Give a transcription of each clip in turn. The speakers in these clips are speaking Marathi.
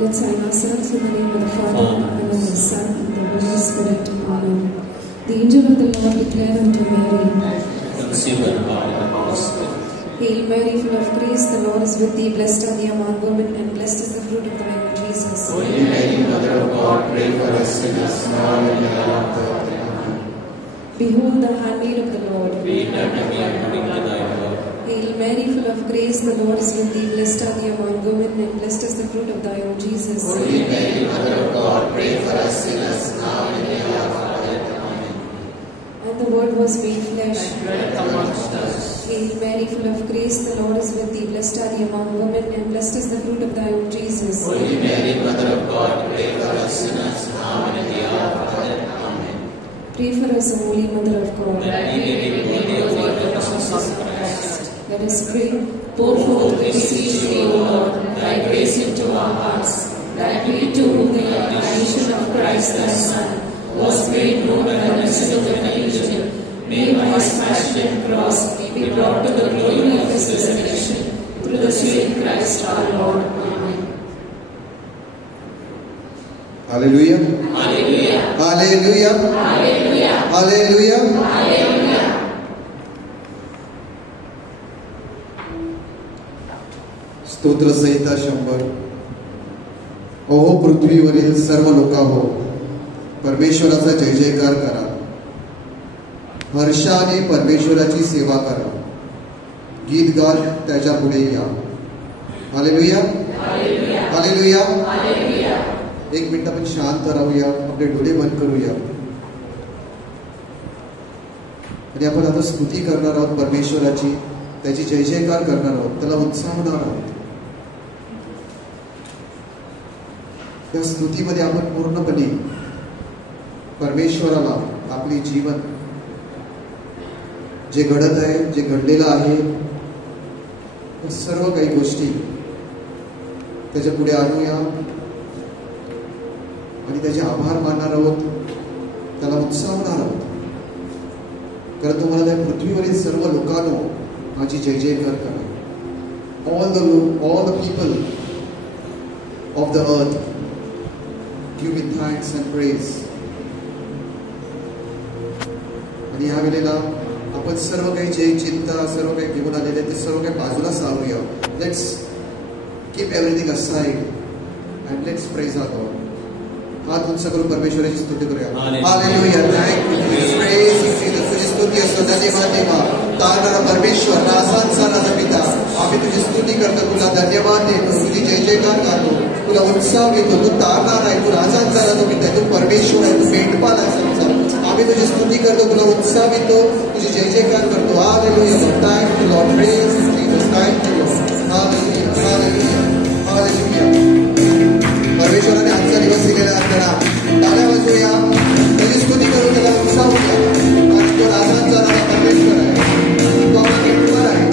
Let's sign ourselves in the name of the Father, and of the Son, and the Holy Spirit. Amen. The angel of the Lord declared unto Mary, conceive by the power of the Holy Spirit. Hail Mary, full of grace, the Lord is with thee. Blessed are thee among women, and blessed is the fruit of thy womb, Jesus. Holy Mary, Mother of God, pray for us sinners, now and in the hour of our death. Amen. Behold the handmaid of the Lord. Be it unto me according to thy word. Hail Mary, full of grace, the Lord is with thee. Blessed are thee among women, and blessed is the fruit of thy womb, Jesus. Holy Mary, Mother of God, pray for us sinners, now and in the hour of our death. Amen. And the Word was made flesh. Dwelt amongst us. Hail Mary, full of grace, the Lord is with thee. Blessed are thee among women, and blessed is the fruit of thy womb, Jesus. Holy Mary, Mother of God, pray for us sinners, now and in the hour of our death. Amen. Pray for us, O Holy Mother of God. That we may be worthy of the presence of Christ. Let us pray. Pour forth, we beseech thee, O Lord, thy grace into our hearts, that we too, the incarnation of Christ thy Son, was made known by the message of an angel, may by his passion and cross be brought to the glory of his resurrection, through the same Christ our Lord. Amen. Hallelujah. Hallelujah. Hallelujah. Hallelujah. Hallelujah. Hallelujah. स्तोत्र संहिता 100. ओहो पृथ्वीवरील सर्व लोकांनो, परमेश्वराचा जय जयकार करा. हर्षाने परमेश्वराची सेवा करा. गीत गात त्याच्या पुढे या. हालेलुया. हालेलुया. Hallelujah. एक मिनिट आपण शांत राहूया, आपले डोळे बंद करूया आणि आपण आता स्तुती करणार आहोत परमेश्वराची, त्याची जय जयकार करणार आहोत, त्याला उत्साहणार आहोत. त्या स्तुतीमध्ये आपण पूर्णपणे परमेश्वराला आपले जीवन जे घडत आहे, जे घडलेलं आहे, सर्व काही गोष्टी त्याच्या पुढे आणूया आणि त्याचे आभार मानणार आहोत, त्याला उत्साहणार आहोत. कारण तुम्हाला त्या पृथ्वीवरील सर्व लोकांनो माझी जय जयकार करा. All the people of the earth, give me thanks and praise. आणि या वेळेला आपण सर्व काही जे चिंता, सर्व काही घेऊन आलेले ते सर्व काही बाजूला सारूया. Let's keep everything aside and let's praise our God. हात उंच करून परमेश्वराची स्तुती करूया. Hallelujah. Thank you. Praise Jesus. तुझी स्तुती असतो. धन्यवाद देवा. तारणारा परमेश्वर, राजांचा राजा पिता, आम्ही तुझी स्तुती करतो, तुला धन्यवाद देतो, तुझी जय जयकार करतो, तुला उत्साह देतो. तू तारणार आहे, तू राजांचा राजा पिता आहे, तू परमेश्वर आहे, तू मेंढपाल आहे. समजा आम्ही तुझी स्तुती करतो, तुला उत्साह देतो, तुझी जय जयकार करतो. Hallelujah. Thank you Lord. Praise Jesus. Thank you Lord. Hallelujah. Hallelujah. Hallelujah. परमेश्वराने आजचा दिवस दिलेला आपल्याला टाळ्या वाजवूया, त्याची स्तुती करू, त्याला उत्साह होऊया. आणि तो राजांचा राजा परमेश्वर आहे, तो आपला मेंढपाल आहे.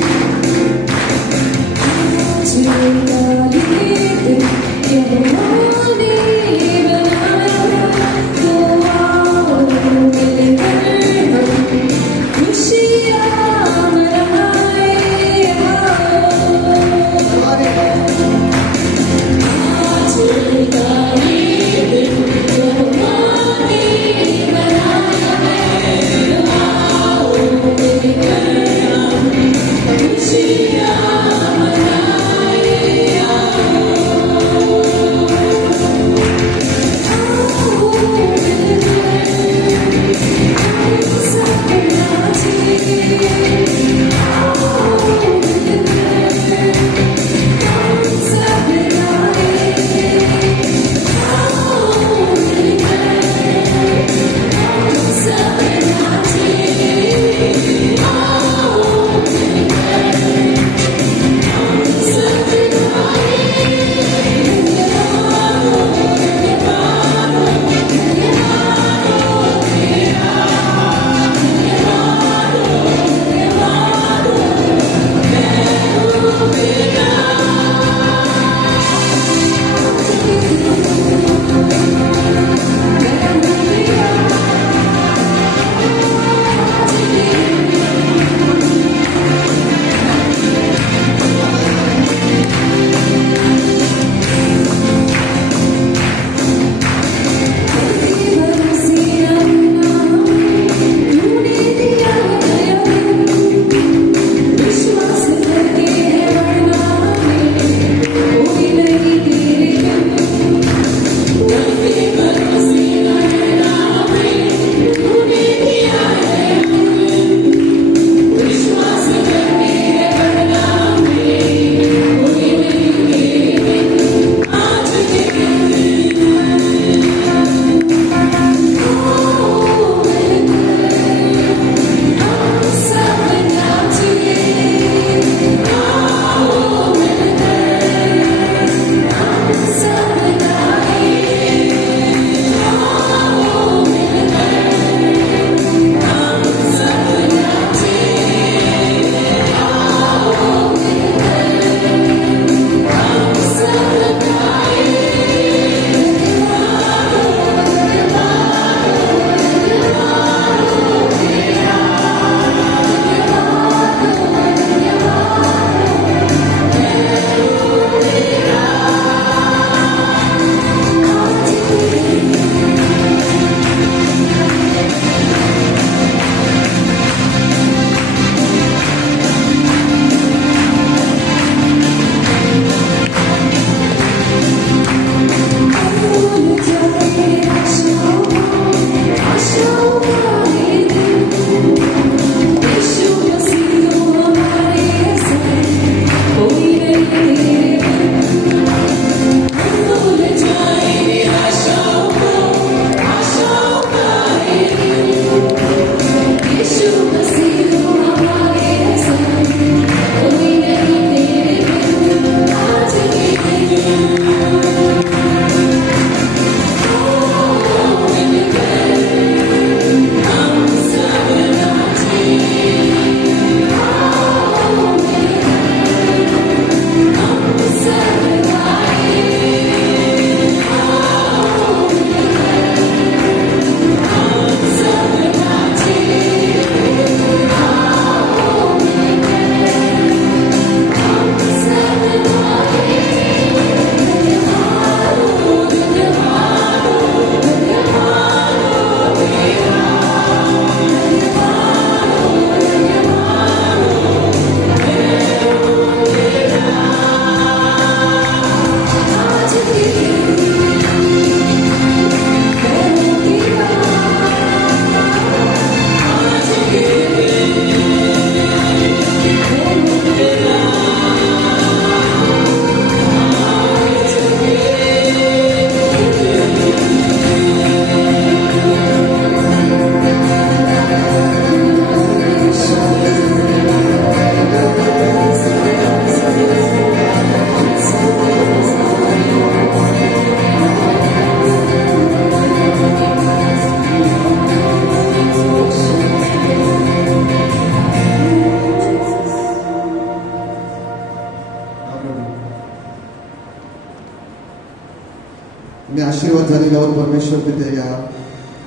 मी आशीर्वाद झालेला आहोत परमेश्वर पित्या या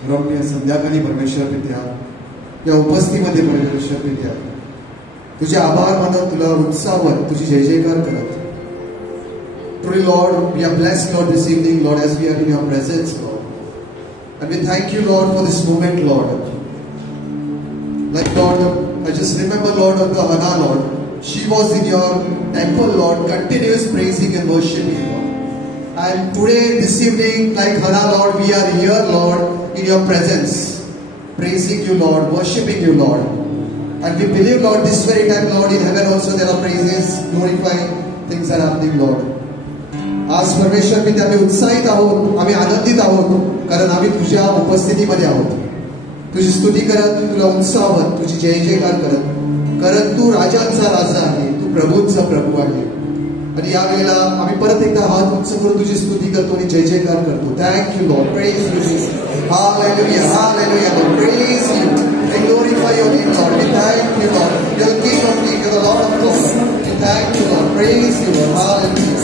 रम्य संध्याकाळी परमेश्वर पित्या या उपस्थितीमध्ये परमेश्वर पित्या तुझे आभार मानत तुला उत्साहात तुझी जय जयकार करत. Truly Lord, we are blessed Lord this evening Lord as we are in your presence Lord, and we thank you Lord for this moment Lord. Like Lord, I just remember Lord of the Hannah Lord, she was in your temple Lord, continuous praising and worshiping Lord. And today this evening like Hannah Lord, we are here Lord in your presence, praising you Lord, worshiping you Lord. And we believe Lord this very time Lord in heaven also there are praises, glorifying things are happening Lord. आज परमेश्वर पित्या आम्ही उत्साहित आहोत, आम्ही आनंदित आहोत कारण आम्ही तुझ्या उपस्थितीमध्ये आहोत. तुझी स्तुती करत, तुला उत्साहात, तुझी जय जयकार करत, कारण तू राजांचा राजा आहे, तू प्रभूंचा प्रभू आहे. आणि या वेळेला आम्ही परत एकदा हात उंच करून तुझी स्तुती करतो आणि जय जयकार करतो. Thank you Lord, praise you Jesus, hallelujah, hallelujah Lord, praise you, we glorify your name Lord, we thank you Lord, you're the King of Kings, you're the Lord of Lords, we thank you Lord, praise you Lord, hallelujah.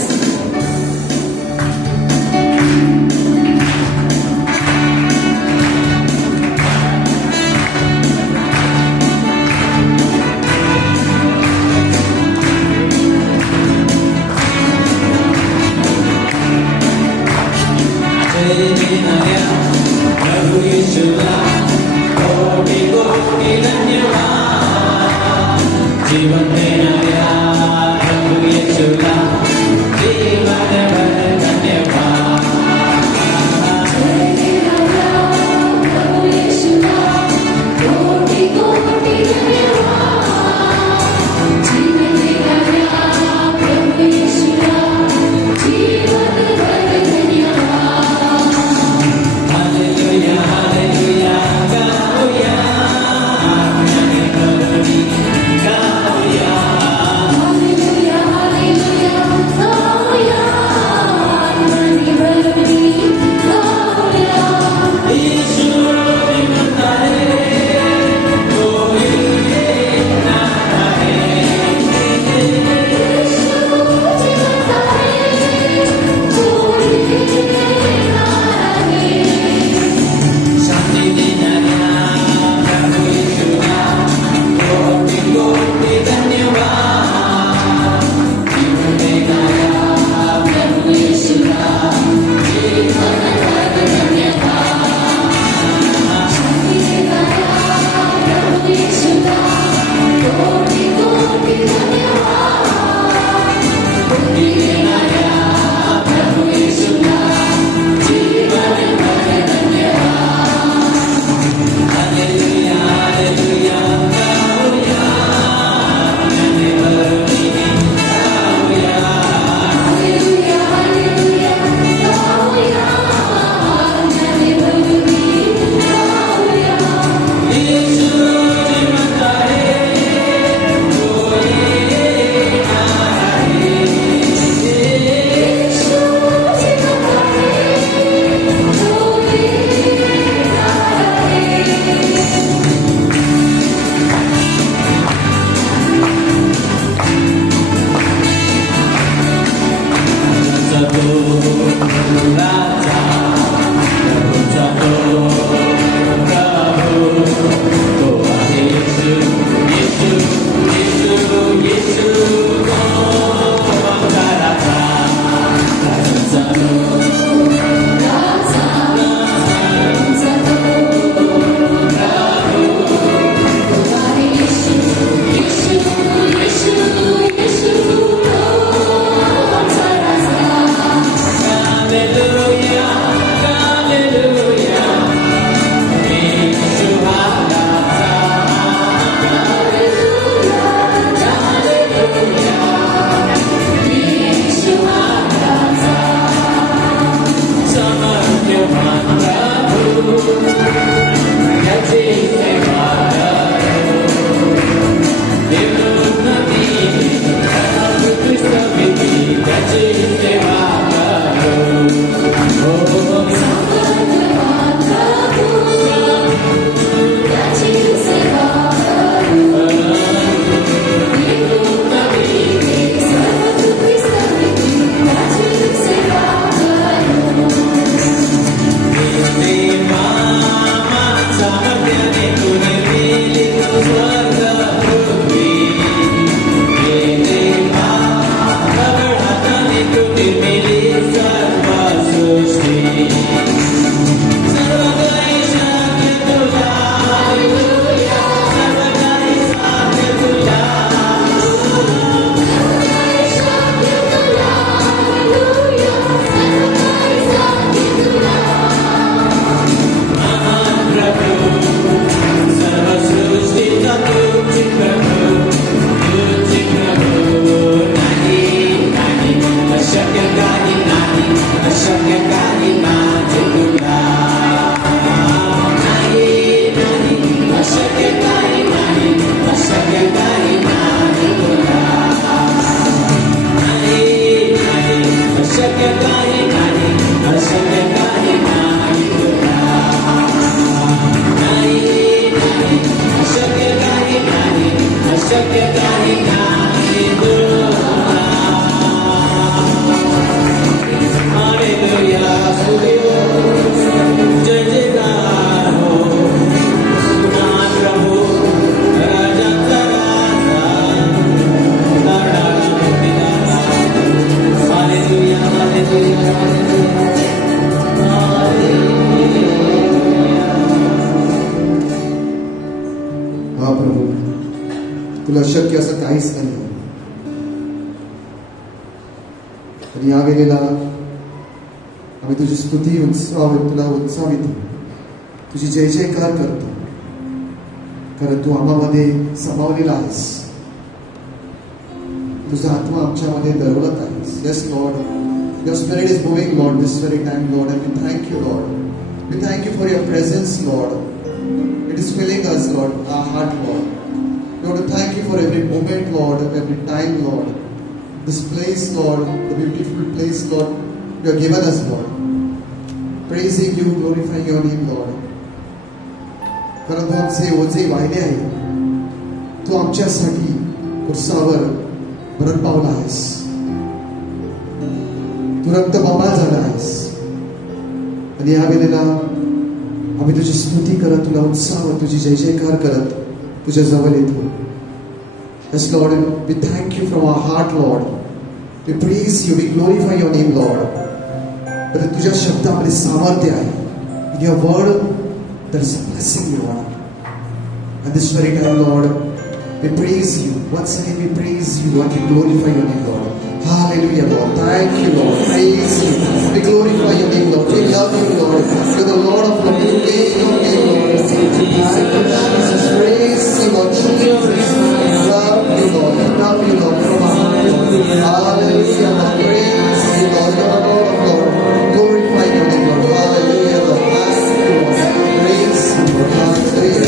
Hallelujah. की असं काहीच नाही. आणि या वेळेला आम्ही तुझी स्तुती तुला उत्साहित तुझी जय जयकार करतो, कारण तू आम्हामध्ये सामावलेला आहेस, तुझा आत्मा आमच्यामध्ये दरवळत आहेस. Yes Lord, your spirit is moving, Lord, this very time, Lord, and we thank you, Lord. We thank you for your presence, Lord. It is filling us, Lord, our heart, Lord. We want to thank you for every moment, Lord, every time, Lord. This place, Lord, the beautiful place, Lord, you have given us, Lord. Praising you, glorifying your name, Lord. परंतु आमचे ओझे वाहिले आहे, तू आमच्यासाठी कुर्सावर मरण पावला आहेस, तू रक्तबंबाळ झाला आहेस. आणि या वेळेला आम्ही तुझी स्तुती करत, तुला उत्साह, तुझी जय जयकार करत तुझ्या जवळ येतो. Yes, Lord, we thank you from our heart, Lord. We praise you, we glorify your name, Lord. तर तुझ्या शब्दामध्ये सामर्थ्य आहे. In your word there is a blessing, Lord. And this very time, Lord, we praise you. Once again we praise you and we glorify your name, Lord. Hallelujah, Lord. Thank you, Lord. Praise you. We glorify your name, Lord. We love you, Lord. You're the Lord of Lords. You gave your name, Lord. Thank you, Jesus. Praise you, Lord. Jesus. Love you, Lord. Love you, Lord. From our heart, Lord. Hallelujah, Lord. Praise you, Lord. You're the Lord of Lords. Glorify your name, Lord. Hallelujah, Lord. Thank you, Lord. Praise you, Lord. Hallelujah.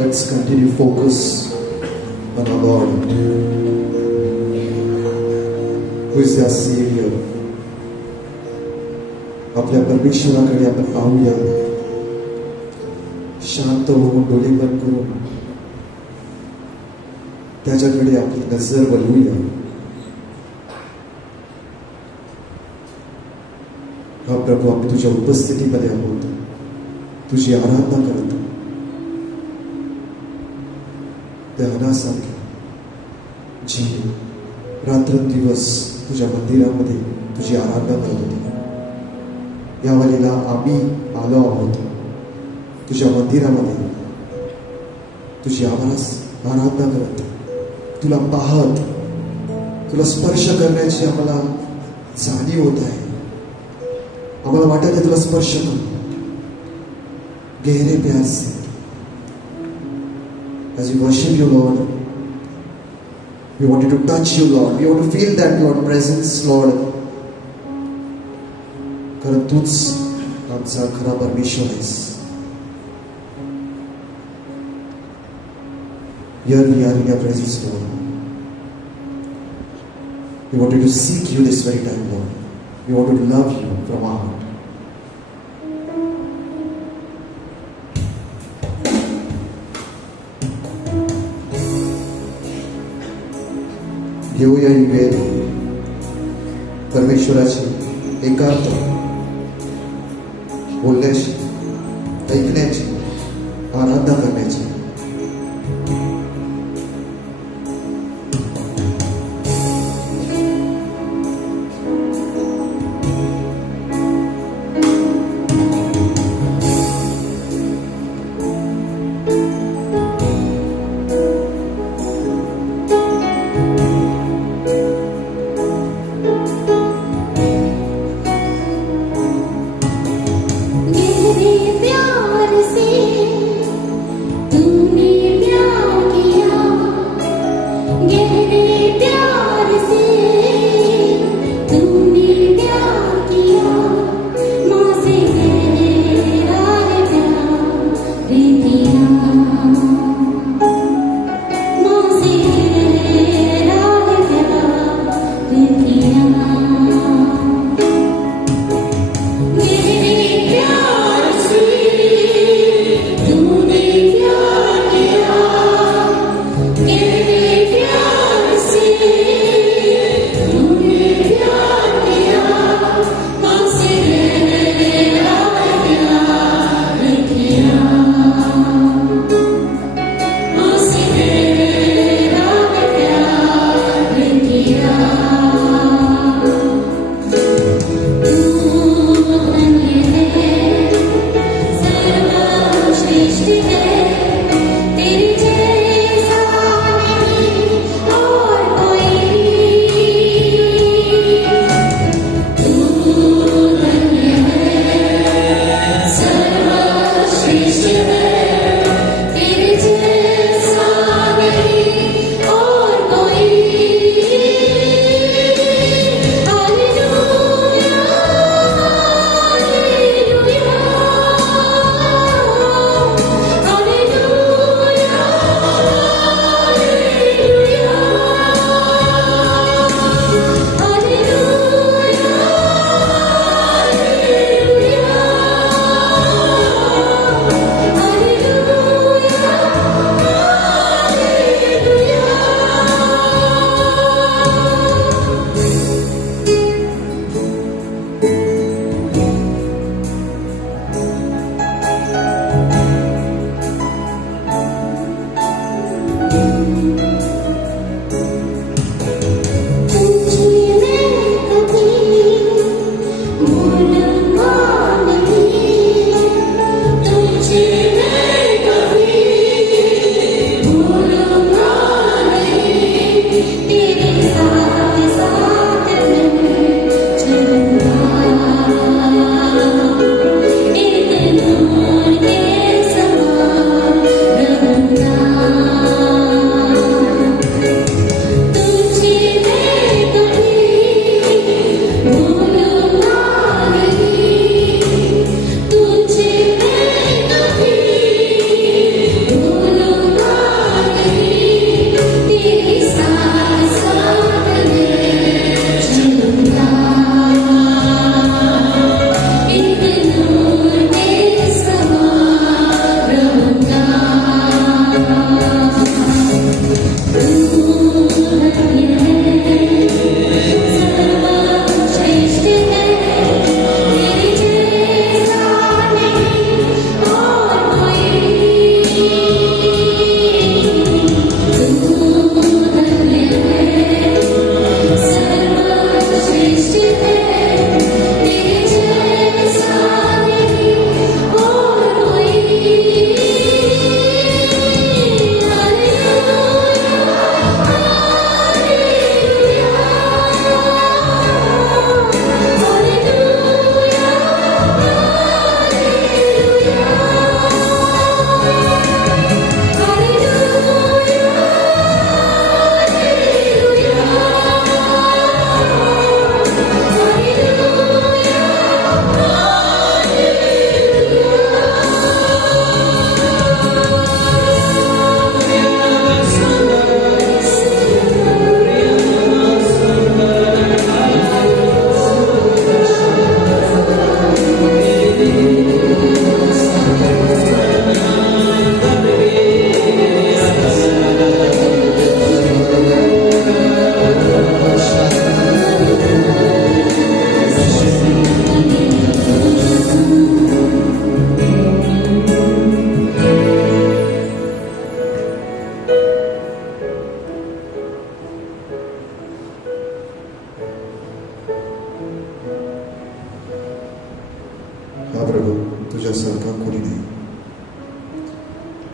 Let's continue focus on our Lord, who is our Savior. आपल्या परमेश्वराकडे आपण पाहूया, शांत होऊन डोळे बंद करून त्याच्याकडे आपली नजर वळवूया. हा प्रभू, आम्ही तुझ्या उपस्थितीमध्ये आहोत, तुझी आराधना करत दहनासारखी जी रात्रंदिवस तुझ्या मंदिरामध्ये तुझी आराधना करत होती. या वेळेला आम्ही आलो आहोत तुझ्या मंदिरामध्ये, तुझी आराधना करत, तुला पाहत, तुला स्पर्श करण्याची आम्हाला जाणीव होत आहे. आम्हाला वाटत आहे तुला स्पर्श करू. गहरे प्यार से as we worship you, Lord, we wanted to touch you, Lord. We want to feel that, Lord, presence, Lord. कारण तूच आमचा खरा परमेश्वर आहेस. Here we are in your presence, Lord. We wanted to seek you this very time, Lord. We want to love you from our heart. घेऊया ही वेळ परमेश्वराची एकांत बोलण्याची, ऐकण्याची, आराधना करण्याची.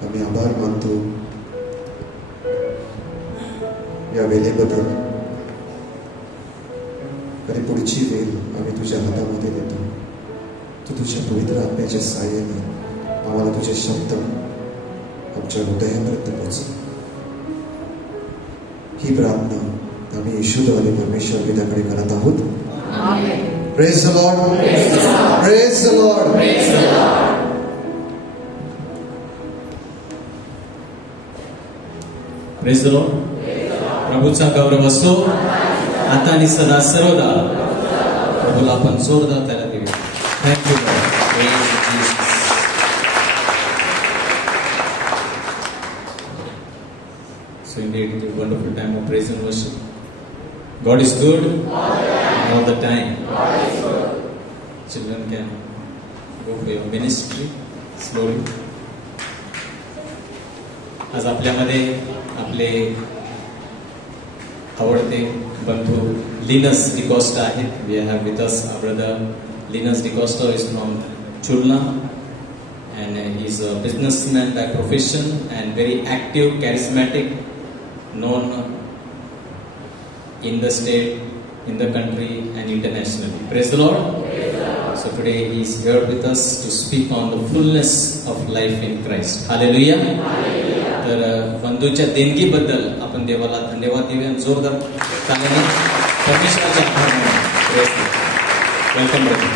आम्ही आभार मानतो या वेळेबद्दल. आणि पुढची वेळ आम्ही तुझ्या हातामध्ये देतो. तू तुझ्या पवित्र आत्म्याच्या साहाय्याने आम्हाला तुझे शब्द आमच्या हृदयापर्यंत पोहोच. ही प्रार्थना आम्ही येशूद्वारे परमेश्वर पित्याकडे करत आहोत. Praise the Lord. Praise the Lord. Praise the lord. प्रभूचा गौरव असो आता आणि सदा सर्वदा. प्रभूला आपण जोरदार त्याला देऊया. Thank you Lord. So indeed, it is a wonderful time of praise and worship. God is good all the time. Children can go for your ministry slowly. आज आपल्यामध्ये आपले आवडते बंधू लिनस डिकोस्टा आहेत. We have with us our brother Linus DiCosta is from Chulna and he is a businessman by profession and very active, charismatic, known in the state, in the country and internationally. Praise the Lord. So today he is here with us to speak on the fullness of life in Christ. Hallelujah. तर बंधूच्या देणगीबद्दल आपण देवाला धन्यवाद देऊया. जोरदार चांगल्याने परमेश्वराचे आभार मानूया. Welcome brother.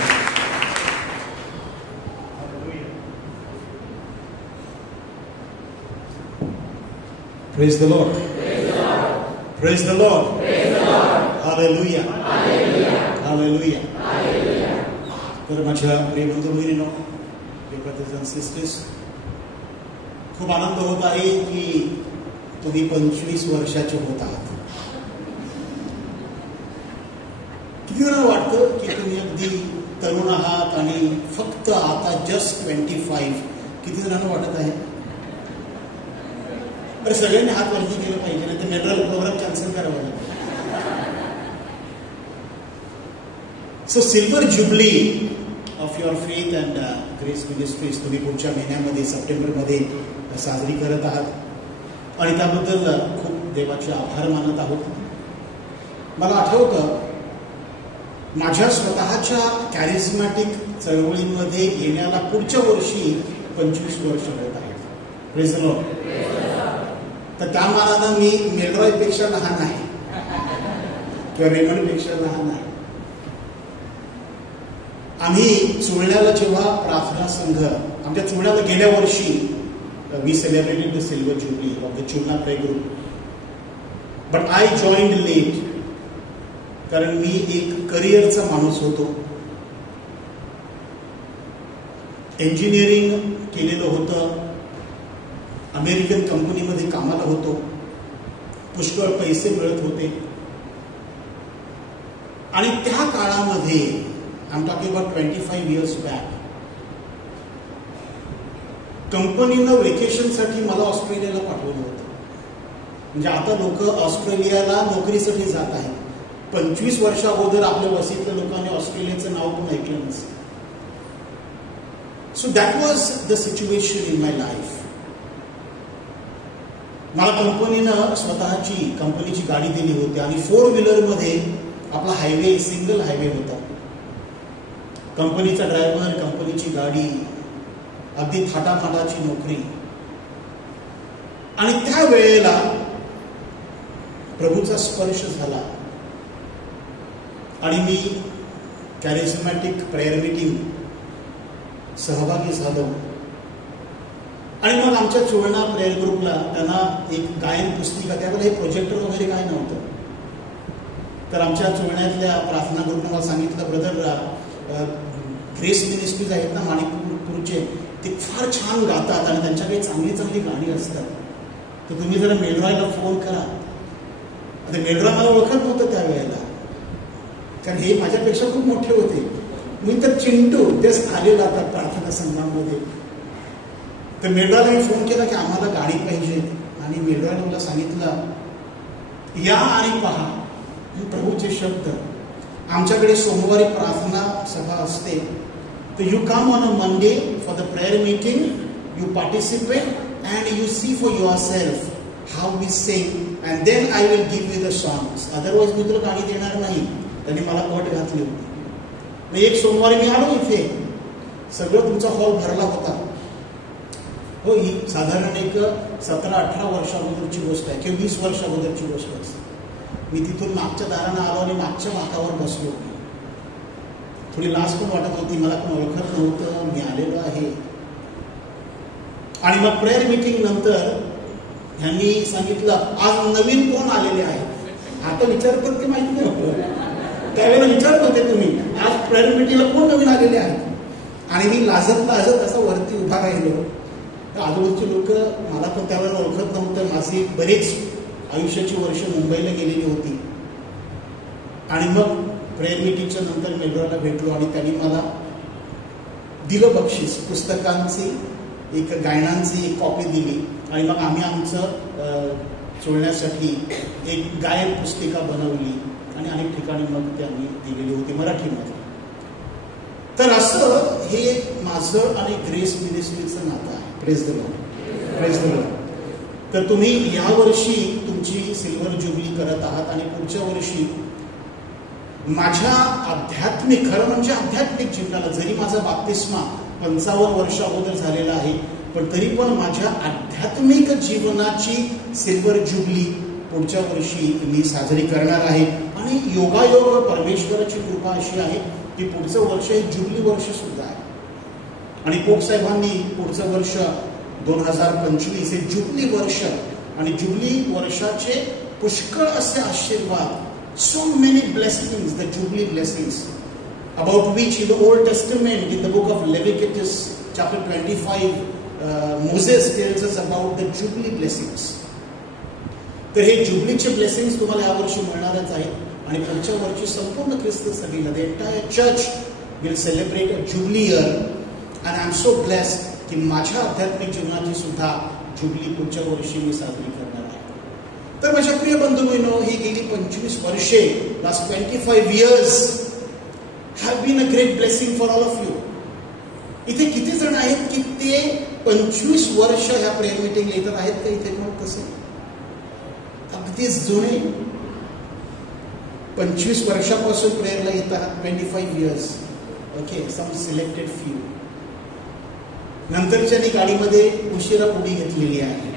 Praise the Lord. Praise the Lord. Hallelujah. Hallelujah. तर माझ्या प्रिय बंधू भगिनींनो, ब्रदर्स अँड सिस्टर्स, खूप आनंद होत आहे की तुम्ही 25 वर्षाचे होत आहात. किती जणांना वाटतं की तुम्ही अगदी तरुण आहात आणि फक्त आता जस्ट 25? किती जणांना वाटत आहे? अरे सगळ्यांनी हात वरती केलं पाहिजे, नाही तर मेट्रल प्रोग्राम कॅन्सल करावा लागेल. So silver jubilee of your faith and grace ministries तुम्ही पुढच्या महिन्यामध्ये सप्टेंबरमध्ये साजरी करत आहात आणि त्याबद्दल खूप देवाचे आभार मानत आहोत. मला आठवतं माझ्या स्वतःच्या कॅरिझमॅटिक चळवळींमध्ये येण्याला पुढच्या वर्षी 25 वर्ष होत आहेत. Praise the Lord. तर त्या मानानं मी मेलरॉयपेक्षा लहान आहे किंवा रेमंडपेक्षा लहान आहे. आम्ही चुळण्याला जेव्हा प्रार्थना संघ आमच्या चुळण्याला गेल्या वर्षी we celebrated the silver jubilee of the Chulna pray group. But I joined late, कारण मी एक करिअरचा माणूस होतो. इंजिनिअरिंग केलेलं होतं, अमेरिकन कंपनीमध्ये कामाला होतो, पुष्कळ पैसे मिळत होते. आणि त्या काळामध्ये I am talking about 25 years back, कंपनीनं वेकेशनसाठी मला ऑस्ट्रेलियाला पाठवलं होतं. म्हणजे आता लोक ऑस्ट्रेलियाला नोकरीसाठी जात आहेत. 25 वर्ष अगोदर आपल्या वस्तीतल्या लोकांनी ऑस्ट्रेलियाचं नाव पण ऐकलं नसेल. So that was the situation in my life. मला कंपनीनं स्वतःची कंपनीची गाडी दिली होती आणि 4 व्हीलरमध्ये आपला हायवे सिंगल हायवे होता. कंपनीचा ड्रायव्हर, कंपनीची गाडी, अगदी थाटामाटाची नोकरी. आणि त्या वेळेला प्रभूचा स्पर्श झाला आणि मी कॅरिझमॅटिक प्रेयर मीटिंग सहभागी झालो. आणि मग आमच्या चुळणा प्रेयर ग्रुपला त्यांना एक गायन पुस्तिका, त्यावेळेला हे प्रोजेक्टर वगैरे काय नव्हतं. तर आमच्या चुळण्यातल्या प्रार्थना ग्रुपने मला सांगितलं, ब्रदर ग्रेस मिनिस्ट्रीज आहेत ना माणिकपूरचे, ते फार छान गातात आणि त्यांच्याकडे चांगली चांगली गाणी असतात, तर तुम्ही जरा मेलरॉयला फोन करा. आता मेलरॉय मला ओळखत नव्हतं त्यावेळेला, कारण हे माझ्यापेक्षा खूप मोठे होते. मी तर चिंटू तेच आलेला आता प्रार्थना संघामध्ये. तर मेलरॉयला मी फोन केला की आम्हाला गाडी पाहिजे, आणि मेलरॉयला मला सांगितलं या आणि पहा प्रभूचे शब्द. आमच्याकडे सोमवारी प्रार्थना सभा असते, तर you come on a Monday for the prayer meeting, you participate and you see for yourself how we sing and then I will give you the songs. Otherwise मी तुला गाणी देणार नाही. त्यांनी मला कोट घातली होती. एक सोमवारी मी आलो इथे, सगळं तुमचा हॉल भरला होता. हो, ही साधारण एक 17-18 वर्षाबद्दलची गोष्ट आहे किंवा 20 वर्षाबद्दलची गोष्ट असते. मी तिथून मागच्या दारानं आलो आणि मागच्या वातावर बसलो. थोडी लाज पण वाटत होती, मला पण ओळखत नव्हतं मी आलेलो आहे. आणि मग प्रेयर मीटिंग नंतर ह्यांनी सांगितलं आज नवीन कोण आलेले आहेत. आता विचारतात ते माहिती नाही, त्यावेळेला विचारत होते तुम्ही आज प्रेयर मीटिंगला कोण नवीन आलेले आहेत. आणि मी लाजत असा वरती उभा राहिलो. आजूबाजूची लोक मला पण त्यावेळेला ओळखत नव्हतं. माझी बरेच आयुष्याची वर्ष मुंबईला गेलेली होती. आणि मग प्रेयर मीटिंगच्या नंतर मेलराला भेटलो आणि त्यांनी मला दिलं बक्षीस, पुस्तकांची एक गायनांची एक कॉपी दिली. आणि मग आम्ही आमचं सोडण्यासाठी एक गायन पुस्तिका बनवली आणि अनेक ठिकाणी मग ते आम्ही दिलेली होती मराठीमध्ये. तर असं हे माझं आणि ग्रेस मिनिस्ट्रीचं नातं आहे. Praise the Lord, praise the Lord. तर तुम्ही यावर्षी तुमची सिल्वर ज्युबली करत आहात आणि पुढच्या वर्षी माझ्या आध्यात्मिक, खरं म्हणजे आध्यात्मिक जीवनाला, जरी माझा बाप्तिस्मा 55 वर्ष अगोदर झालेला आहे, पण तरी पण माझ्या आध्यात्मिक जीवनाची सिल्वर ज्युबली पुढच्या वर्षी मी साजरी करणार आहे. आणि योगायोग परमेश्वराची कृपा अशी आहे की पुढचं वर्ष हे ज्युबली वर्ष सुद्धा आहे. आणि पोप साहेबांनी पुढचं वर्ष 2025 हे ज्युबली वर्ष आणि ज्युबली वर्षाचे पुष्कळ असे आशीर्वाद, so many blessings, the jubilee blessings, about which in the Old Testament, in the book of Leviticus chapter 25, Moses tells us about the jubilee blessings. तर हे जुबलीचे ब्लेसिंग्स तुम्हाला यावर्षी मिळणारच आहेत. आणि पुढच्या वर्षी संपूर्ण ख्रिस्ती सभेला, the entire church will celebrate a jubilee year, and I am so blessed की माझ्या आध्यात्मिक जीवनाची सुद्धा जुबली पुढच्या वर्षी मी साजरी करणार आहे. तर माझ्या प्रिय बंधूंनो, ही गेली 25 वर्षे, last 25 years have been a great blessing for all of you. इथे किती जण आहेत की ते 25 वर्ष ह्या प्रेयर मीटिंगला येतात आहेत का? इथे कोण तसे अगदीच जुने 25 वर्षापासून प्रेयरला येतात. 25 years. ओके, सम सिलेक्टेड फ्यू. नंतरच्या गाडीमध्ये उशिरा पुढे घेतलेली आहे,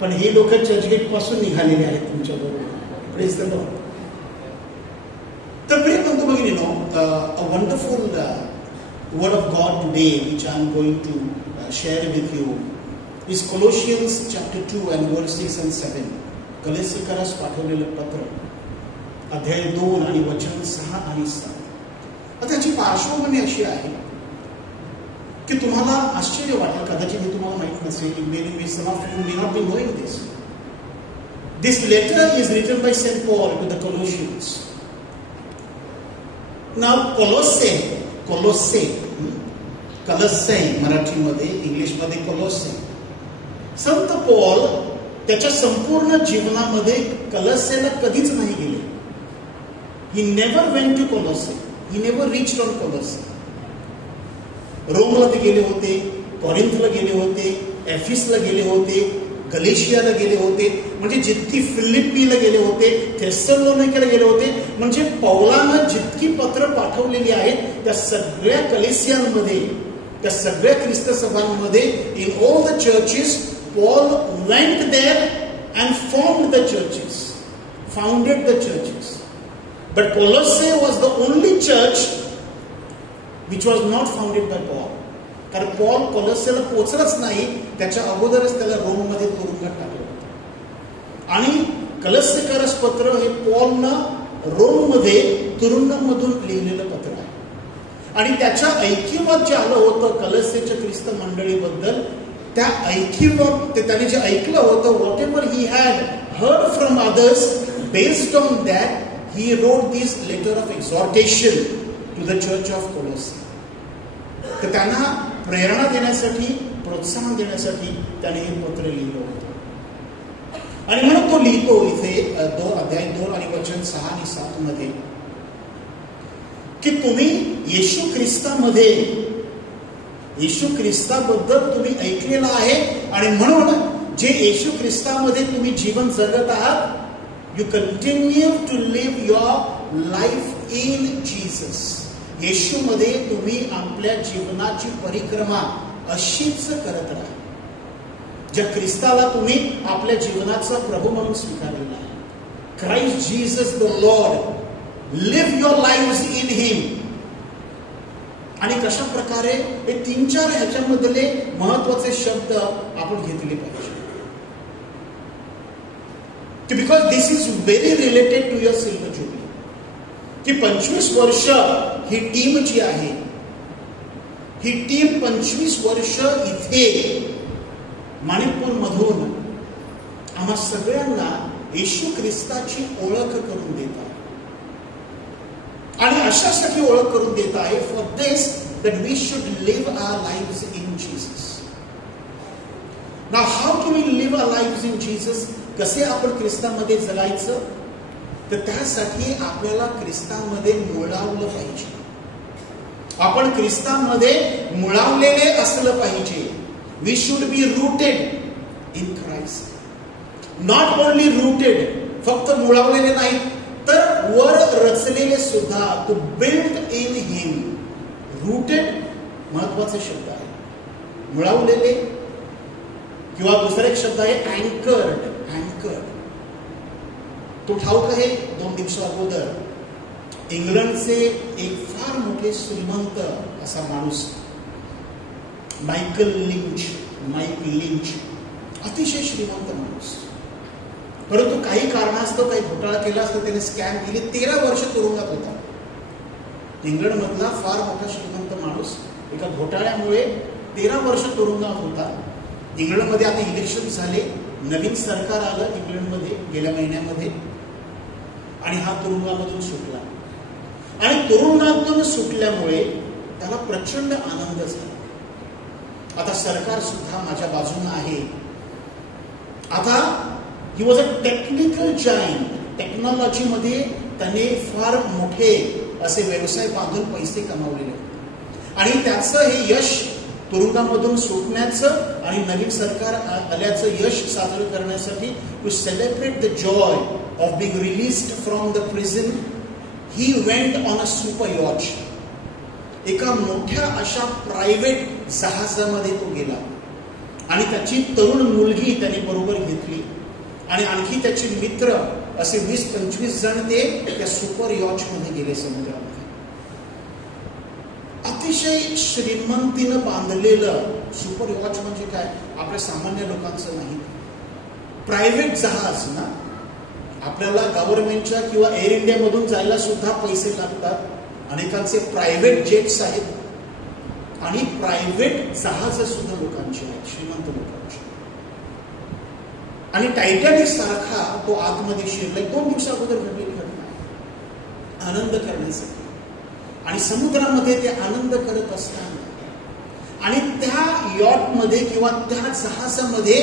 पण हे लोक चर्चगेट पासून निघालेले आहेत तुमच्या बरोबर. Praise the Lord. तर प्रिय बंधू भगिनीनो, a wonderful word of God today which I am going to share with you is Colossians chapter 2 and verse 6 and 7. कलेसिकरास पाठवलेलं पत्र, अध्याय 2 आणि वचन 6 आणि 7. त्याची पार्श्वभूमी अशी आहे की तुम्हाला आश्चर्य वाटेल, कदाचित हे तुम्हाला माहित नसेल. Some of you may not be knowing this. This letter is written by Saint Paul to the Colossians. Now Colosse, मराठीमध्ये, इंग्लिशमध्ये कोलोसे. संत पॉल त्याच्या संपूर्ण जीवनामध्ये कलसेला कधीच नाही गेले. He never went to Colossae. He never reached on Colossae. रोमला ते गेले होते, कॉरिंथला गेले होते, एफिसला गेले होते, गलेशियाला गेले होते, म्हणजे जितकी फिलिप्पीला गेले होते, थेसलोनिकेला गेले होते. म्हणजे पौलानं जितकी पत्र पाठवलेली आहेत त्या सगळ्या कलेसियांमध्ये, त्या सगळ्या ख्रिस्त सभांमध्ये, in all the churches Paul went there and formed the churches, founded the churches. But Colossae was the only church which was not founded by Paul. कारण पॉल कोलोसेला पोहोचलाच नाही, त्याच्या अगोदरच त्याला रोममध्ये तुरुंगात टाकलं होतं. आणि कलस्यकारस पत्र हे पॉलनं रोममध्ये तुरुंगामधून लिहिलेलं पत्र आहे. आणि त्याच्या ऐकिवात जे आलं होतं कलस्येच्या ख्रिस्त मंडळीबद्दल, त्या ऐकिवात त्याने जे ऐकलं होतं, whatever he had heard from others, based on that he wrote this letter of exhortation to the church of Colossae. तर त्यांना प्रेरणा देण्यासाठी, प्रोत्साहन देण्यासाठी त्याने हे पत्र लिहिलं होतं. आणि म्हणून तो लिहितो इथे अध्याय 2 आणि वचन 6 आणि 7 मध्ये की तुम्ही येशू ख्रिस्तामध्ये येशू ख्रिस्ताबद्दल तुम्ही ऐकलेलं आहे आणि म्हणून जे येशू ख्रिस्तामध्ये तुम्ही जीवन जगत आहात, you continue to live your life in Jesus. येशूमध्ये तुम्ही आपल्या जीवनाची परिक्रमा अशीच करत राहा, ज्या ख्रिस्ताला तुम्ही आपल्या जीवनाचा प्रभू म्हणून स्वीकारलेला आहे. Christ Jesus the Lord. Live your live in him. आणि कशा प्रकारे हे 3-4 ह्याच्यामधले महत्वाचे शब्द आपण घेतले पाहिजे, की because this is very related to your silver jubilee. की 25 वर्ष ही टीम जी आहे, ही टीम 25 वर्ष इथे मणिपूर मधून आम्हा सगळ्यांना येशू ख्रिस्ताची ओळख करून देतात. आणि अशासाठी ओळख करून देत आहे, for this that we should live our lives in Jesus. Now how to we live our lives in Jesus? कसे आपण ख्रिस्तामध्ये जगायचं? तर त्यासाठी आपल्याला ख्रिस्तामध्ये मुळावलं पाहिजे. आपण ख्रिस्तामध्ये मुळावलेले असलं पाहिजे. We should be rooted in Christ. Not only rooted, फक्त मुळावलेले नाही, तर वर रचलेले सुद्धा. To build in him. Rooted महत्वाचे शब्द आहे. मुळावलेले किंवा दुसरा एक शब्द आहे अँकर्ड. अँकर्ड तो ठाऊक आहे. 2 दिवसा अगोदर इंग्लंडचे एक फार मोठे श्रीमंत असा माणूस माइक लिंच, अतिशय श्रीमंत माणूस, परंतु काही कारणास्तव काही घोटाळा केला असता, त्याने स्कॅम केली, 13 वर्ष तुरुंगात होता. इंग्लंड मधला फार मोठा श्रीमंत माणूस एका घोटाळ्यामुळे 13 वर्ष तुरुंगात होता. इंग्लंडमध्ये आता इलेक्शन झाले, नवीन सरकार आलं इंग्लंडमध्ये गेल्या महिन्यामध्ये, आणि हा तुरुंगामधून सुटला. आणि तुरुंगातून सुटल्यामुळे त्याला प्रचंड आनंद झाला. आता सरकार सुद्धा माझ्या बाजूने आहे. आता he was a technical giant. टेक्नॉलॉजीमध्ये त्याने फार मोठे असे व्यवसाय बांधून पैसे कमावलेले होते. आणि त्याचं हे यश, तुरुंगामधून सुटण्याचं आणि नवीन सरकार आल्याचं यश साजरं करण्यासाठी, to celebrate the joy of being released from the prison, he went on a super yacht. एका मोठ्या अशा प्रायव्हेट जहाजामध्ये तो गेला. आणि त्याची तरुण मुलगी त्याने बरोबर घेतली. आणि आणखी त्याचे मित्र असे 20-25 जण ते त्या सुपर यॉच मध्ये गेले समुद्रामध्ये. अतिशय श्रीमंतीनं बांधलेलं सुपर यॉच म्हणजे काय? आपल्या सामान्य लोकांचं नाही, प्रायव्हेट जहाज ना. आपल्याला गव्हर्नमेंटच्या किंवा एअर इंडिया मधून जायला सुद्धा पैसे लागतात. अनेकांचे प्रायव्हेट जेट्स आहेत आणि प्रायव्हेट जहाज सुद्धा लोकांचे आहेत, श्रीमंत लोकांचे. आणि टायटॅनिक सारखा तो आतमध्ये शिरला. 2 दिवसा अगोदर घडलेली घटना आहे, आनंद करण्यासाठी. आणि समुद्रामध्ये ते आनंद करत असताना आणि त्या यॉटमध्ये किंवा त्या जहाजामध्ये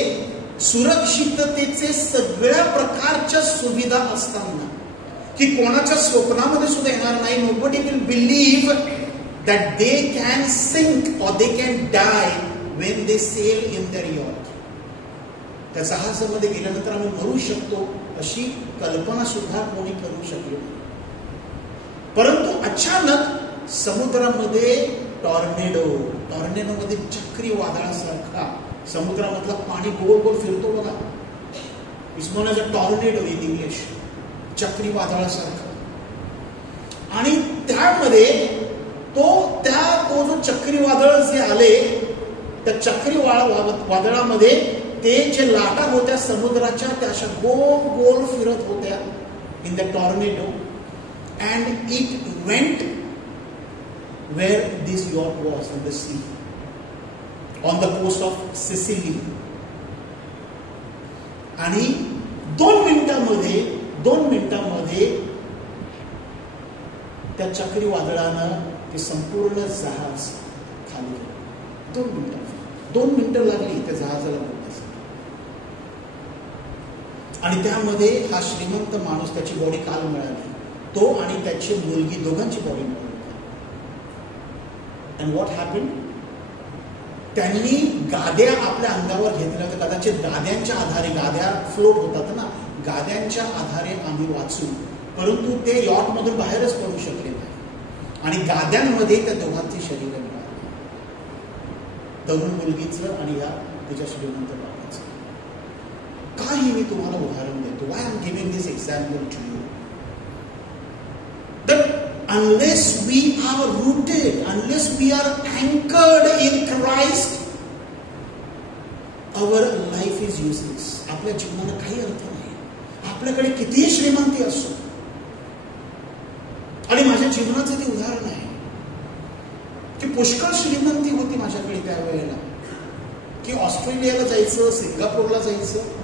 सुरक्षिततेचे सगळ्या प्रकारच्या सुविधा असताना, की कोणाच्या स्वप्नामध्ये सुद्धा येणार नाही, nobody will believe that they can sink or they can die when they sail in their yacht. त्या जहाजामध्ये गेल्यानंतर आम्ही मरू शकतो अशी कल्पना सुद्धा कोणी करू शकले नाही. परंतु अचानक समुद्रामध्ये टॉर्नेडोमध्ये चक्रीवादळासारखा समुद्रामधला पाणी गोल गोल फिरतो बघा, it's known as a tornado in English, चक्रीवादळासारखा. आणि त्यामध्ये तो जो चक्रीवादळ जे आले, त्या चक्रीवादळामध्ये ते जे लाटा होत्या समुद्राच्या, त्या अशा गोल गोल फिरत होत्या in the tornado. And it went where this yacht was, in the sea, on the coast of Sicily. आणि 2 मिनिटांमध्ये त्या चक्रीवादळानं ते संपूर्ण जहाज खाली गेलं. 2 मिनिटं लागली त्या जहाजाला बोलण्यासाठी. आणि त्यामध्ये हा श्रीमंत माणूस, त्याची बॉडी काल मिळाली, तो आणि त्याची मुलगी, दोघांची बॉडी मिळाली. And what happen? त्यांनी गाद्या आपल्या अंगावर घेतल्या होत्या. कदाचित गाद्यांच्या आधारे, गाद्या फ्लोट होतात ना, गाद्यांच्या आधारे आम्ही वाचू, परंतु ते यॉटमधून बाहेरच पडू शकले नाही. आणि गाद्यांमध्ये त्या दोघांची शरीर मिळाली, तरुण मुलगीचं आणि या तिच्या श्रीमंत बाबाचं. काही मी तुम्हाला उदाहरण देतो. Why I am giving this example to you, that unless we are rooted, unless we are anchored in Christ, our life is useless. आपल्या जीवनाला काही अर्थ नाही. आपल्याकडे कितीही श्रीमंती असो. आणि माझ्या जीवनाचं ते उदाहरण आहे की पुष्कळ श्रीमंती होती माझ्याकडे त्यावेळेला, की ऑस्ट्रेलियाला जायचं, सिंगापूरला जायचं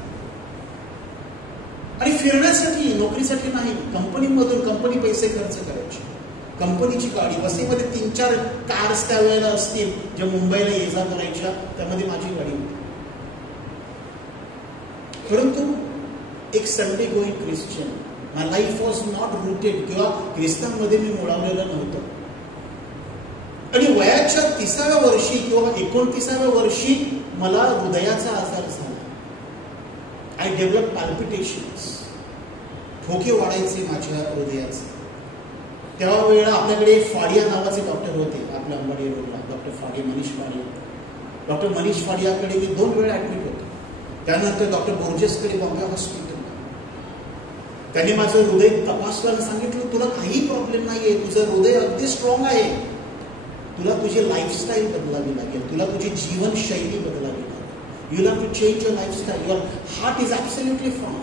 आणि फिरण्यासाठी, नोकरीसाठी नाही. कंपनीमधून कंपनी पैसे खर्च करायची, कंपनीची गाडी, वसईमध्ये 3-4 कार्स त्यावेळेला असतील ज्या मुंबईला ये जा करायच्या, त्यामध्ये माझी गाडी होती. परंतु एक Sunday going Christian, my life was not rooted, किंवा ख्रिस्तांमध्ये मी मुळावलेलं नव्हतं. आणि वयाच्या 30व्या वर्षी किंवा 29व्या वर्षी मला हृदयाचा आजार झाला. आय डेव्हलप पॅल्पिटेशन्स, ठोके वाढायचे माझ्या हृदयाचे. त्यावेळेला आपल्याकडे फाडिया नावाचे डॉक्टर होते आपल्या अंबाडी रोडला, डॉक्टर फाडिया, मनीष फाडिया. डॉक्टर मनीष फाडियाकडे मी 2 वेळा ऍडमिट होतो. त्यानंतर डॉक्टर बोर्जेसकडे बॉम्बे हॉस्पिटल. त्यांनी माझं हृदय तपासलं आणि सांगितलं, तुला काही प्रॉब्लेम नाहीये, तुझं हृदय अगदी स्ट्रॉंग आहे, तुला तुझी लाईफस्टाईल बदलावी लागेल, तुला तुझी जीवनशैली बदलावी लागेल. You have to change your lifestyle, your heart is absolutely fine.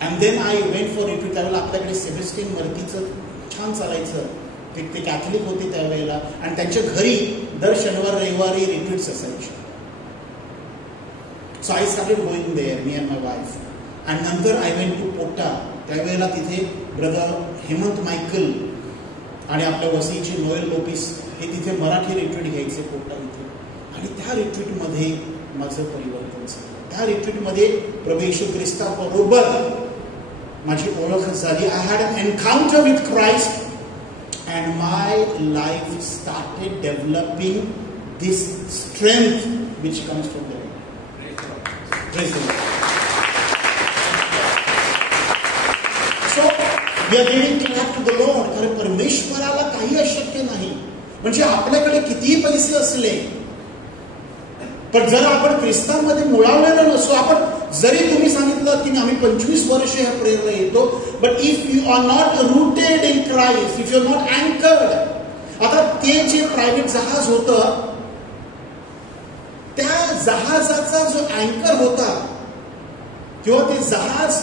And then I went for retreat. त्यावेळेला आपल्याकडे सेबेस्टियन मर्तीचं छान चालायचं, ते कॅथलिक होते त्यावेळेला, आणि त्यांच्या घरी दर शनिवार रविवारी रिट्रीट्स असायचे. So I started going there, मी अँड माय वाईफ. आणि नंतर आय वेंट टू पोटा. त्यावेळेला तिथे ब्रदर हेमंत मायकल आणि आपल्या वसईचे नोएल लोपिस हे तिथे मराठी रिट्रीट घ्यायचे पोटा इथे. आणि त्या रिट्रीटमध्ये माझं परिवर्तन झालं. त्या रिट्रीटमध्ये प्रभू येशू ख्रिस्ताबरोबर माझी ओळख झाली. I had an encounter with Christ and my life started developing this strength which comes from the Lord. So we are giving clap to the Lord. कारण परमेश्वराला काही अशक्य नाही. म्हणजे आपल्याकडे कितीही पैसे असले, पण जर आपण ख्रिस्तांमध्ये मुळावलेलो नसो, आपण जरी तुम्ही सांगितलं की आम्ही 25 वर्ष ह्या प्रेरला येतो, but if you are not rooted in Christ, if you are not anchored. आता ते जे प्रायव्हेट जहाज होतं, त्या जहाजाचा जो अँकर होता किंवा ते जहाज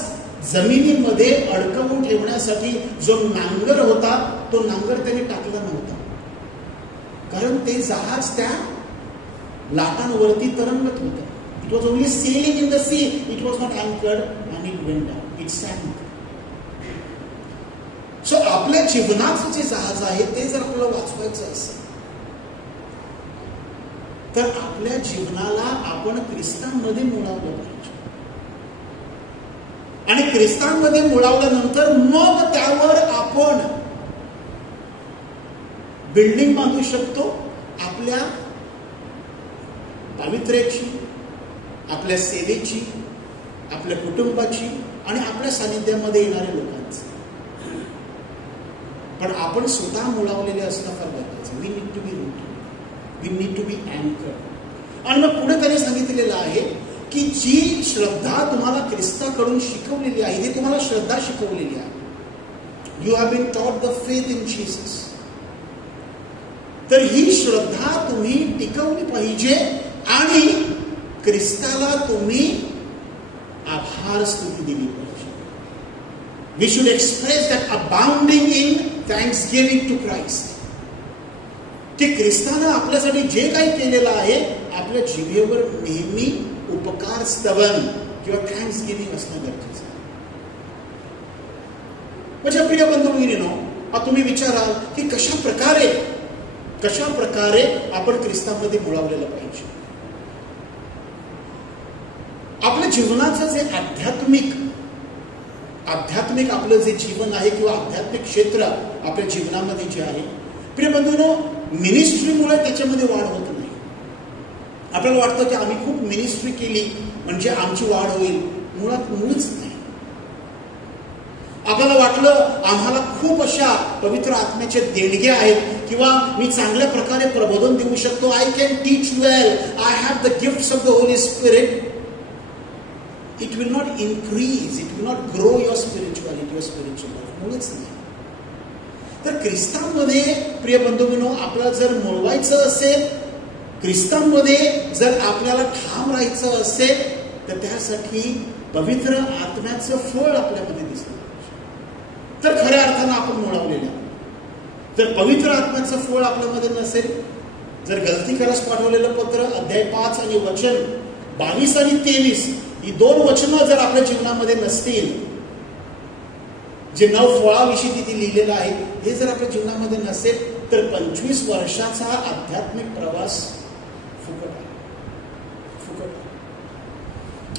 जमिनीमध्ये अडकवून ठेवण्यासाठी जो नांगर होता, तो नांगर त्याने टाकला नव्हता. कारण ते जहाज त्या लाटांवरती तरंगत होतं. It was only sailing in the sea, it was not anchored and it went down, it sank. So आपल्या जीवनाचं जे जहाज आहे ते जर आपल्याला वाचवायचं असेल, तर आपल्या जीवनाला आपण ख्रिस्तांमध्ये मुळावलं पाहिजे. आणि ख्रिस्तांमध्ये मुळावल्यानंतर मग त्यावर आपण बिल्डिंग बांधू शकतो, आपल्या पावित्र्याची, आपल्या सेवेची, आपल्या कुटुंबाची आणि आपल्या सानिध्यामध्ये येणाऱ्या लोकांची. पण आपण स्वतः मुळावलेले असणं फार गरजेचं. We need to be rooted, we need to be anchored. आणि मग पुढे त्याने सांगितलेलं आहे की जी श्रद्धा तुम्हाला ख्रिस्ताकडून शिकवलेली आहे, ती तुम्हाला श्रद्धा शिकवलेली आहे. यू हॅव बीन टॉट द फेथ इन जीसस. तर ही श्रद्धा तुम्ही टिकवली पाहिजे आणि ख्रिस्ताला तुम्ही आभार स्तुती दिली पाहिजे. We should express that abounding in thanksgiving to Christ. की ख्रिस्तानं आपल्यासाठी जे काही केलेलं आहे, आपल्या जिभेवर नेहमी उपकार स्तवन किंवा थँक्सगिव्हिंग असणं गरजेचं आहे. म्हणजे प्रिय बंधू भगिनींनो, तुम्ही विचाराल की कशा प्रकारे आपण ख्रिस्तामध्ये मुळावलेलं पाहिजे. आपल्या जीवनाचं जे आध्यात्मिक आपलं जे जीवन आहे किंवा आध्यात्मिक क्षेत्र आपल्या जीवनामध्ये जे आहे, प्रिय बंधूंनो, मिनिस्ट्रीमुळे त्याच्यामध्ये वाढ होत नाही. आपल्याला वाटतं की आम्ही खूप मिनिस्ट्री केली म्हणजे आमची वाढ होईल. मुळीच नाही. आपल्याला वाटलं आम्हाला खूप अशा पवित्र आत्म्याचे देणगे आहेत किंवा मी चांगल्या प्रकारे प्रबोधन देऊ शकतो. I can teach well, I have the gifts of the Holy spirit. It will not increase, it will not grow your spirituality, your spiritual life. मुळीच नाही. तर ख्रिस्तांमध्ये प्रिय बंधूंनो, आपल्याला जर मिळवायचं असेल, ख्रिस्तांमध्ये जर आपल्याला ठाम राहायचं असेल, तर त्यासाठी पवित्र आत्म्याचं फळ आपल्यामध्ये दिसलं. तर खऱ्या अर्थानं आपण मिळवलेलं. जर पवित्र आत्म्याचं फळ आपल्यामध्ये नसेल, जर गलतीकरस पाठवलेलं पत्र अध्याय 5 आणि वचन 22 आणि 23 ही 2 वचनं जर आपल्या जीवनामध्ये नसतील, जे 9 फळाविषयी तिथे लिहिलेलं आहे, हे जर आपल्या जीवनामध्ये नसेल, तर 25 वर्षाचा आध्यात्मिक प्रवास फुकट आहे.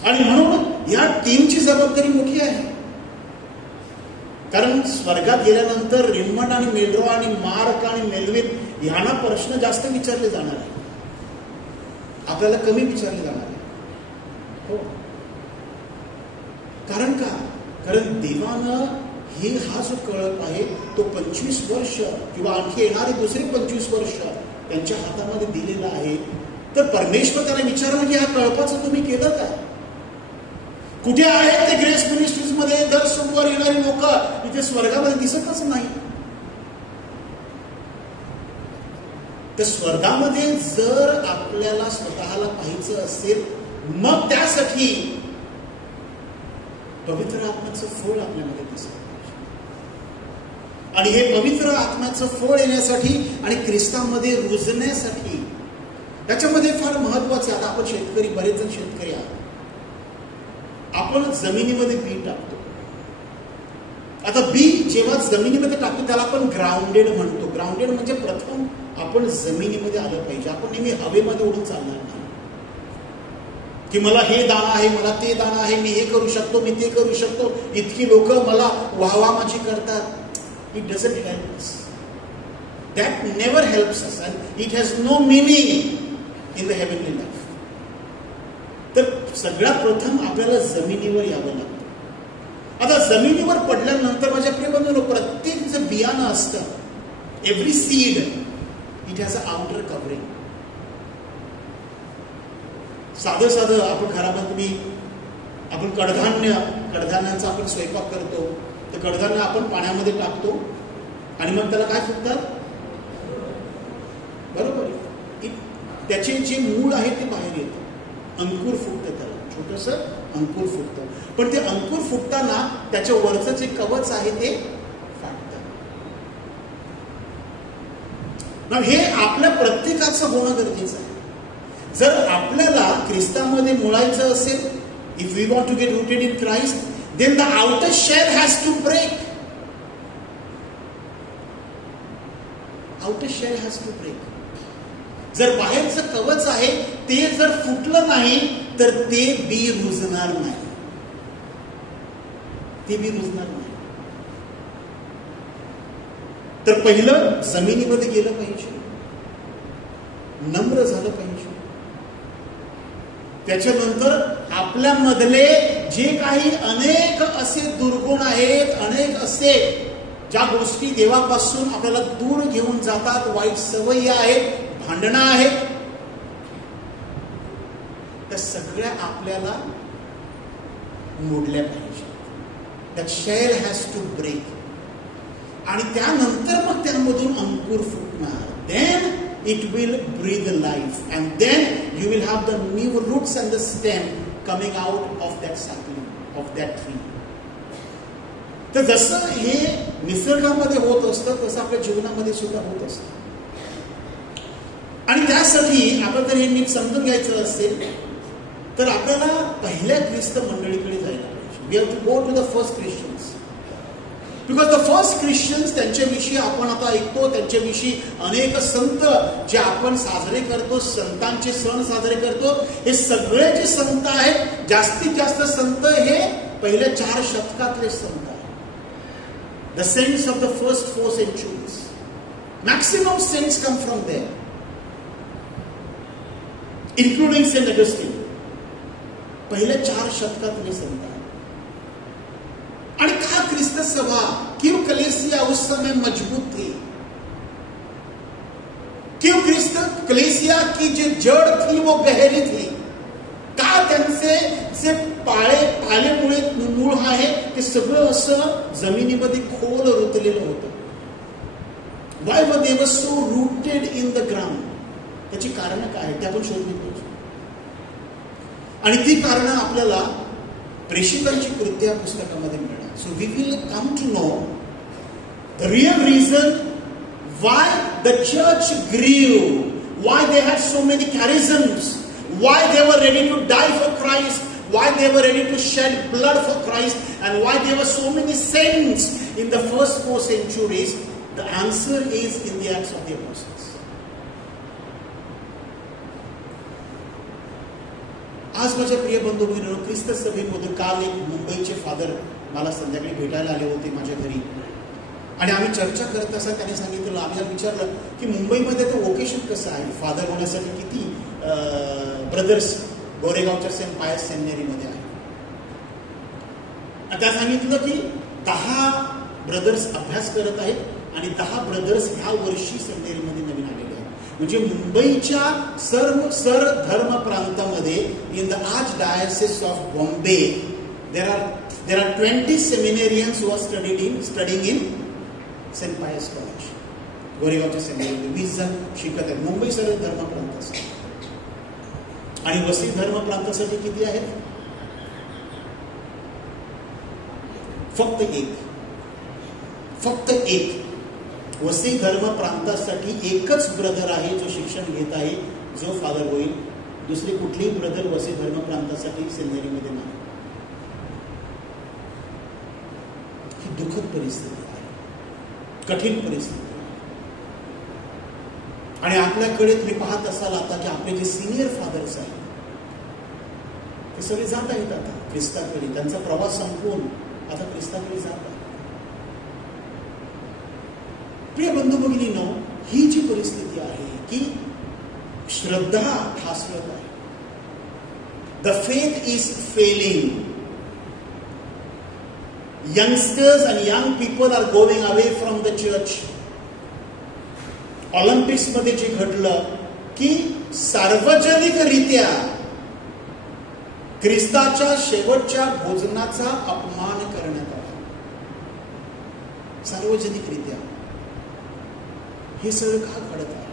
आणि म्हणून या टीमची जबाबदारी मोठी आहे. कारण स्वर्गात गेल्यानंतर रिमंड आणि मेल्ड्रो आणि मार्क आणि मेल्विन यांना प्रश्न जास्त विचारले जाणार आहे, आपल्याला कमी विचारले जाणार आहे. हो. कारण का? कारण देवानं हा जो कळप आहे तो 25 वर्ष किंवा आणखी येणारे दुसरे 25 वर्ष त्यांच्या हातामध्ये दिलेला आहे. तर परमेश्वर त्यांना विचारलं की हा कळपाचं तुम्ही केलं काय? कुठे आहेत ते ग्रेस मिनिस्ट्रीज मध्ये दर सोमवार येणारी लोक? इथे स्वर्गामध्ये दिसतच नाही. तर स्वर्गामध्ये जर आपल्याला स्वतःला पाहायचं असेल, मग त्यासाठी पवित्र आत्म्याचं फळ आपल्यामध्ये दिसत. आणि हे पवित्र आत्म्याचं फळ येण्यासाठी आणि ख्रिस्तामध्ये रुजण्यासाठी त्याच्यामध्ये फार महत्वाचं. आता आपण शेतकरी, बरेच जण शेतकरी आहात. आपण जमिनीमध्ये बी टाकतो. आता बी जेव्हा जमिनीमध्ये टाकतो त्याला आपण ग्राउंडेड म्हणतो. ग्राउंडेड म्हणजे प्रथम आपण जमिनीमध्ये आलं पाहिजे. आपण नेहमी हवेमध्ये उडून चालणार नाही की मला हे दाणं आहे, मला ते दाणं आहे, मी हे करू शकतो, मी ते करू शकतो, इतकी लोक मला वाहवामाची करतात. It doesn't help us. That never helps us and it has no meaning in the heavenly life. तर सगळ्यात प्रथम आपल्याला जमिनीवर यावं लागतं. आता जमिनीवर पडल्यानंतर माझ्या प्रिय बंधूंनो, प्रत्येक जे बियाणं असतं, every seed it has a outer covering. साधं साधं आपण घरामध्ये आपण कडधान्याचा आपण स्वयंपाक करतो. तर कडधान्य आपण पाण्यामध्ये टाकतो आणि मग त्याला काय फुटतात? बरोबर. त्याचे जे मूळ आहे ते बाहेर येतं, अंकुर फुटतं, त्याला छोटस अंकुर फुटतं. पण ते अंकुर फुटताना त्याच्या वरचं जे कवच आहे ते फाटतं. हे आपल्या प्रत्येकाचं होणं गरजेचं आहे. जर आपल्याला ख्रिस्तामध्ये मुळायचं असेल, if we want to get rooted in Christ, then the outer shell has to break. Outer shell has to break. जर बाहेरचं कवच आहे ते जर फुटलं नाही तर ते बी रुजणार नाही. ते बी रुजणार नाही. तर पहिलं जमिनीमध्ये गेलं पाहिजे, नम्र झालं पाहिजे. त्याच्यानंतर आपल्यामधले जे काही अनेक असे दुर्गुण आहेत, अनेक असे ज्या गोष्टी देवापासून आपल्याला दूर घेऊन जातात, वाईट सवयी आहेत, भांडणं आहेत, त्या सगळ्या आपल्याला मोडल्या पाहिजे. That shell has to break. आणि त्यानंतर मग त्यामधून अंकुर फुटणार. Then it will breathe life and then you will have the new roots and the stem coming out of that sapling, of that tree. तर जसं हे निसर्गामध्ये होत असतं तसं आपल्या जीवनामध्ये सुद्धा होत असतं. आणि त्यासाठी आपण जर हे नीट समजून घ्यायचं असेल तर आपल्याला पहिल्या ख्रिस्त मंडळीकडे जायला पाहिजे. We have to go to the first Christians. Because the first Christians, त्यांच्याविषयी आपण आता ऐकतो, त्यांच्याविषयी अनेक संत जे आपण साजरे करतो, संतांचे सण साजरे करतो, हे सगळे जे संत आहेत, जास्तीत जास्त संत हे पहिल्या 4 शतकातले संत आहेत. The saints of the first 4 centuries. Maximum saints come from there. Including saint Augustine, पहले 4 शतकातले संत हैं। और कहा क्रिस्त सभा क्यों कलीसिया उस समय मजबूत थी, क्यों कलीसिया की जो जड़ थी वो गहरी थी, का त्यांचे जे पालेमुळे मूळ आहे ते सगळं असं जमिनीमध्ये खोल रुतलेलं होतं. वाय वर दे वर so rooted in the ground? त्याची कारण काय आहेत ते आपण शोधली पाहिजे. आणि ती कारणं आपल्याला प्रेषितांची कृती या पुस्तकामध्ये मिळणार. So we will come to know the real reason why the church grew, why they had so many charisms, why they were ready to die for Christ, why they were ready to shed blood for Christ, and why there were so many saints in the first 4 centuries. The answer is in the Acts of the Apostles. आज माझ्या प्रिय बंधू भगिनींनो, ख्रिस्त सभेमध्ये काल एक मुंबईचे फादर मला संध्याकाळी भेटायला आले होते माझ्या घरी. आणि आम्ही चर्चा करत असता त्यांनी सांगितलं, आम्हाला विचारलं की मुंबईमध्ये तर वोकेशन कसं आहे, फादर होण्यासाठी किती ब्रदर्स गोरेगावच्या सेंट पायस सेमिनरीमध्ये आहे. त्या सांगितलं की 10 ब्रदर्स अभ्यास करत आहेत आणि 10 ब्रदर्स ह्या वर्षी सेमिनरीमध्ये नवीन आलेले आहेत. म्हणजे मुंबईच्या सर्व धर्म प्रांतामध्ये in the archdiocese of Bombay there are 20 seminarians who are studying in saint Pius college, गोरेगावच्या सेमिनरीमध्ये 20 जण शिकत आहेत. मुंबई सर्व धर्म प्रांतासाठी. आणि वसई धर्म प्रांतासाठी किती आहेत? फक्त एक. वसई धर्म प्रांतासाठी एकच ब्रदर आहे जो शिक्षण घेत आहे, जो फादर होईल. दुसरी कुठलीही ब्रदर वसई धर्म प्रांतासाठी सेमिनरीमध्ये नाही. ही दुःखद परिस्थिती, कठीण परिस्थिती. आणि आपल्याकडे तुम्ही पाहत असाल आता की आपले जे सिनियर फादर्स आहेत ते सगळे जात आहेत आता ख्रिस्ताकडे. त्यांचा प्रवास संपवून आता ख्रिस्ताकडे जात आहेत. प्रिय बंधू भगिनींनो, ही जी परिस्थिती आहे की श्रद्धा ठासवत आहे. The faith is failing. Youngsters and young people are going away from the church. Olympics मध्ये जे घडलं की सार्वजनिकरित्या ख्रिस्ताच्या शेवटच्या भोजनाचा अपमान करण्यात आला. सार्वजनिकरित्या हे सगळं का घडत आहे?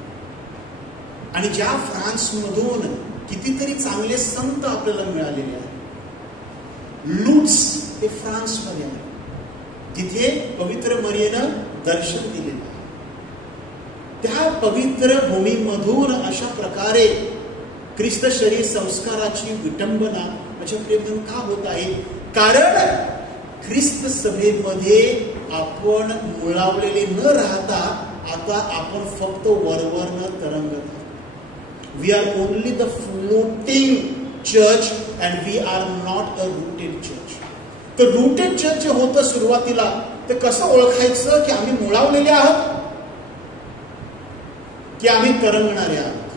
आणि ज्या फ्रान्समधून कितीतरी चांगले संत आपल्याला मिळालेले आहेत. लूट्स हे फ्रान्समध्ये आहे, तिथे पवित्र मरियेनं दर्शन दिलेलं आहे. त्या पवित्र भूमीमधून अशा प्रकारे ख्रिस्त शरीर संस्काराची विटंबना माझ्या प्रेम का होत आहे? कारण ख्रिस्त सभेमध्ये आपण मुळावलेले न राहता आता आपण फक्त वरवरनं तरंगत आहोत. We are only the floating church and we are not a rooted church. तर रूटेड चर्च जे होतं सुरुवातीला ते कसं ओळखायचं की आम्ही मुळावलेले आहोत की आम्ही तरंगणारे आहोत?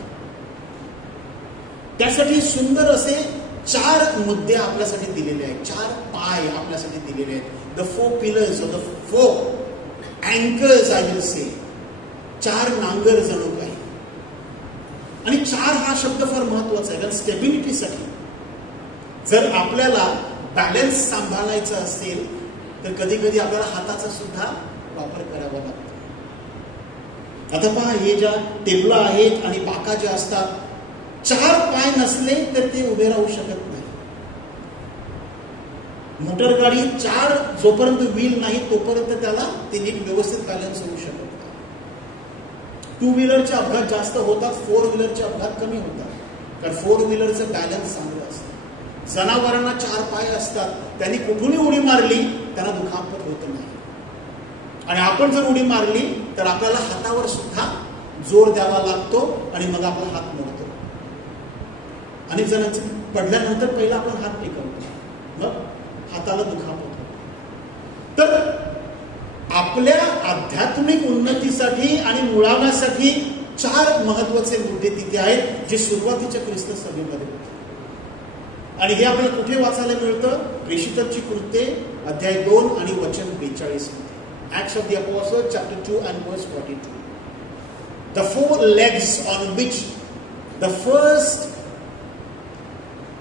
त्यासाठी सुंदर असे 4 मुद्दे आपल्यासाठी दिलेले आहेत, 4 पाय आपल्यासाठी दिलेले आहेत. The 4 pillars of the 4 anchors I will say. 4 नांगर जणू काही. आणि 4 हा शब्द फार महत्वाचा आहे कारण स्टेबिलिटीसाठी. जर आपल्याला बॅलन्स सांभाळायचा असेल तर कधी कधी आपल्याला हाताचा सुद्धा वापर करावा लागतो. आता पहा, हे ज्या टेबल आहेत आणि बाका ज्या असतात, 4 पाय नसले तर ते उभे राहू शकत नाही. मोटर गाडी 4 जोपर्यंत व्हील नाही तोपर्यंत त्याला ते नीट व्यवस्थित बॅलन्स होऊ शकत नाही. 2 व्हीलरचे अपघात जास्त होतात, 4 व्हीलरचे अपघात कमी होतात, कारण 4 व्हीलरचं बॅलन्स चांगलं असतं. जनावरांना 4 पाय असतात, त्यांनी कुठूनही उडी मारली त्यांना दुखापत होत नाही. आणि आपण जर उडी मारली तर आपल्याला हातावर सुद्धा जोर द्यावा लागतो आणि मग आपला हात मोडतो. आणि जणांचं पडल्यानंतर पहिला आपण हात टेकवतो, मग हाताला दुखापत होतो. तर आपल्या आध्यात्मिक उन्नतीसाठी आणि मुळाव्यासाठी 4 महत्वाचे मुद्दे तिथे आहेत जे सुरुवातीच्या ख्रिस्त सभेमध्ये होते. आणि हे आपल्याला कुठे वाचायला मिळतं? प्रेषितांची कृत्ये अध्याय 2 आणि वचन 42 मध्ये. Acts of the Apostles chapter 2 and verse 42. The 4 legs on which the first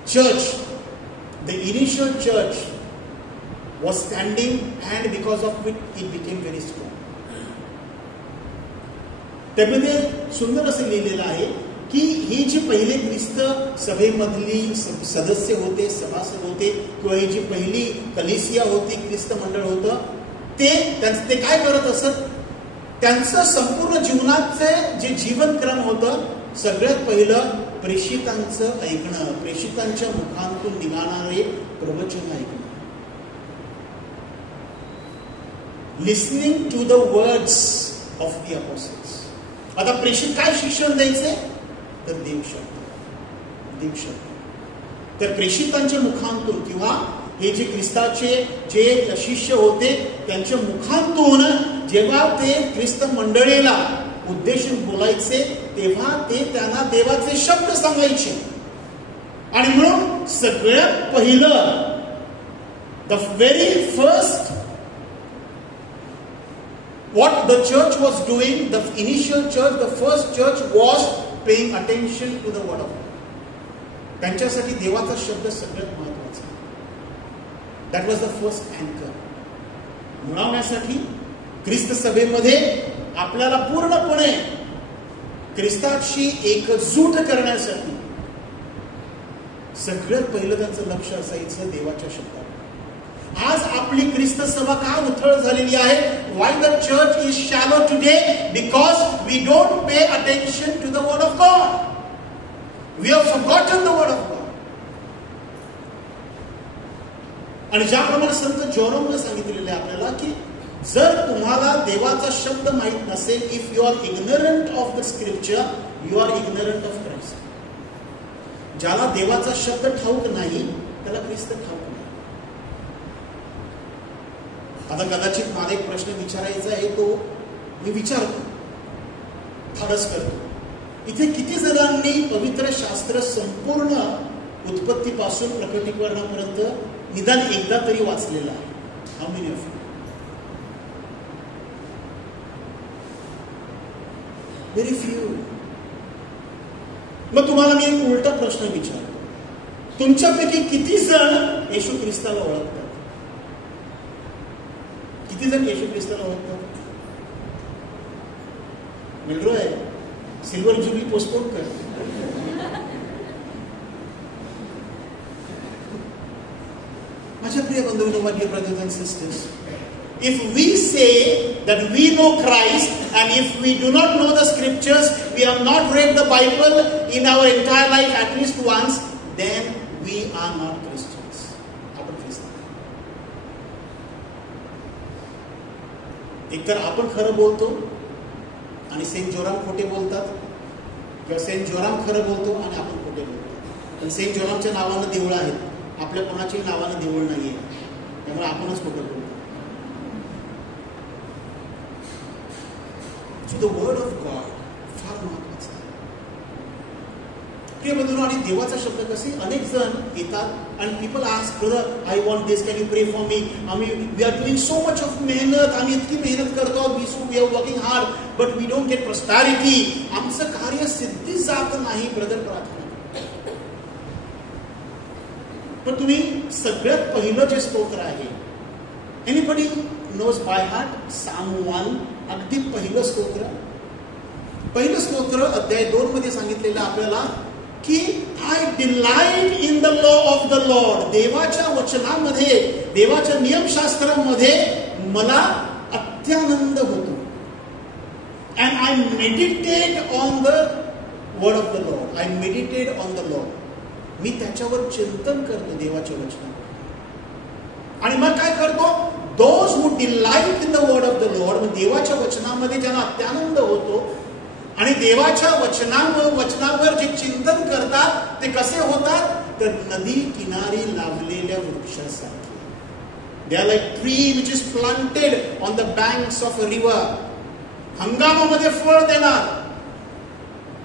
church, the initial church was standing, and because of it it became very strong. त्यामध्ये सुंदर असं लिहिलेलं आहे की ही जी पहिले ख्रिस्त सभेमधली सदस्य होते, सभासद होते, किंवा ही जी पहिली कलिसिया होती, ख्रिस्त मंडळ होतं, ते काय करत असत? त्यांचं संपूर्ण जीवनाचे जे जीवनक्रम होतं, सगळ्यात पहिलं प्रेषितांचं ऐकणं, प्रेषितांच्या मुखांतून निघाणारे प्रवचन ऐकणं. Listening to the words of the apostles. आता प्रेषित काय शिक्षण द्यायचे? तर देवशब्द. तर प्रेषितांच्या मुखांतून किंवा हे जे ख्रिस्ताचे जे शिष्य होते त्यांच्या मुखांतून जेव्हा ते ख्रिस्त मंडळीला उद्देशून बोलायचे तेव्हा ते त्यांना देवाचे शब्द सांगायचे. आणि म्हणून सगळ्यात पहिलं the very first what the church was doing, the initial church, the first church was paying attention to the word of God. त्यांच्यासाठी देवाचा शब्द सगळ्यात महत्वाचा. That was the first anchor. मुळावण्यासाठी ख्रिस्त सभेमध्ये आपल्याला पूर्णपणे ख्रिस्ताची एकजूट करण्यासाठी सगळ्यात पहिलं त्यांचं लक्ष असायचं देवाच्या शब्दावर. आज आपली ख्रिस्त सभा का उथळ झालेली आहे? Why the church is shallow today? Because we don't pay attention to the word of God. We have forgotten the word of God. आणि ज्याप्रमाणे संत जोरमने सांगितलेले आपल्याला की जर तुम्हाला देवाचा शब्द माहित नसेल, if you are ignorant of the scripture, you are ignorant of Christ. ज्याला देवाचा शब्द ठाऊक नाही त्याला ख्रिस्त ठाऊक नाही. आता कदाचित मला एक प्रश्न विचारायचा आहे, तो मी विचारतो, धाडस करतो. इथे किती जणांनी पवित्र शास्त्र संपूर्ण उत्पत्तीपासून प्रकटीकरणापर्यंत निदान एकदा तरी वाचलेलं आहे? How many of you? Very few. मग तुम्हाला मी एक उलटा प्रश्न विचारतो, तुमच्यापैकी किती जण येशू ख्रिस्ताला ओळखतात? किती जण येशू ख्रिस्ताला ओळखतात? मिळरोय सिल्वर जुबली पोस्टपोन कर. माझ्या प्रिय बंधूंनो, माझे brothers and sisters, if we say that we know Christ and if we do not know the scriptures, we have not read the Bible in our entire life at least once, then we are not Christians. आपण ख्रिस्ती. एकतर आपण खरं बोलतो आणि सेंट जोराम खोटे बोलतात, किंवा सेंट जोराम खरं बोलतो आणि आपण खोटे बोलतो. पण सेंट जोरामच्या नावानं देऊळ आहेत, आपल्या कोणाच्याही नावानं देऊळ नाहीये, त्यामुळे आपणच खोटं बोलतो. So the word of God फार महत्वाचा आहे. प्रिय बंधूंनो, आणि देवाचा शब्द कसे अनेक जण येतात आणि people ask, brother I want this, can you pray for me? आम्ही we are doing so much of मेहनत, आम्ही इतकी मेहनत करतो, we are working hard, but we don't get prosperity. आमचं कार्य सिद्धी जात नाही. ब्रदर, प्रार्थना. पण तुम्ही सगळ्यात पहिलं जे स्तोत्र आहे, एनीबडी नोज बाय हार्ट साम 1, अगदी पहिलं स्तोत्र अध्याय 2 मध्ये सांगितलेलं आपल्याला की I delight in the law of the Lord. देवाच्या वचनामध्ये, देवाच्या नियमशास्त्रामध्ये मला अत्यानंद होतो. And I meditate on the word of the Lord. I meditate on the Lord. मी त्याच्यावर चिंतन करतो देवाच्या वचनावर. आणि मग काय करतो? Those who delight in the word of the Lord, देवाच्या वचनामध्ये ज्यांना अत्यानंद होतो आणि देवाच्या वचनावर जे चिंतन करतात ते कसे होतात? तर नदी किनारी लावलेल्या वृक्षासारखे. They are like tree which is planted on the banks of a river. हंगामामध्ये फळ देणार,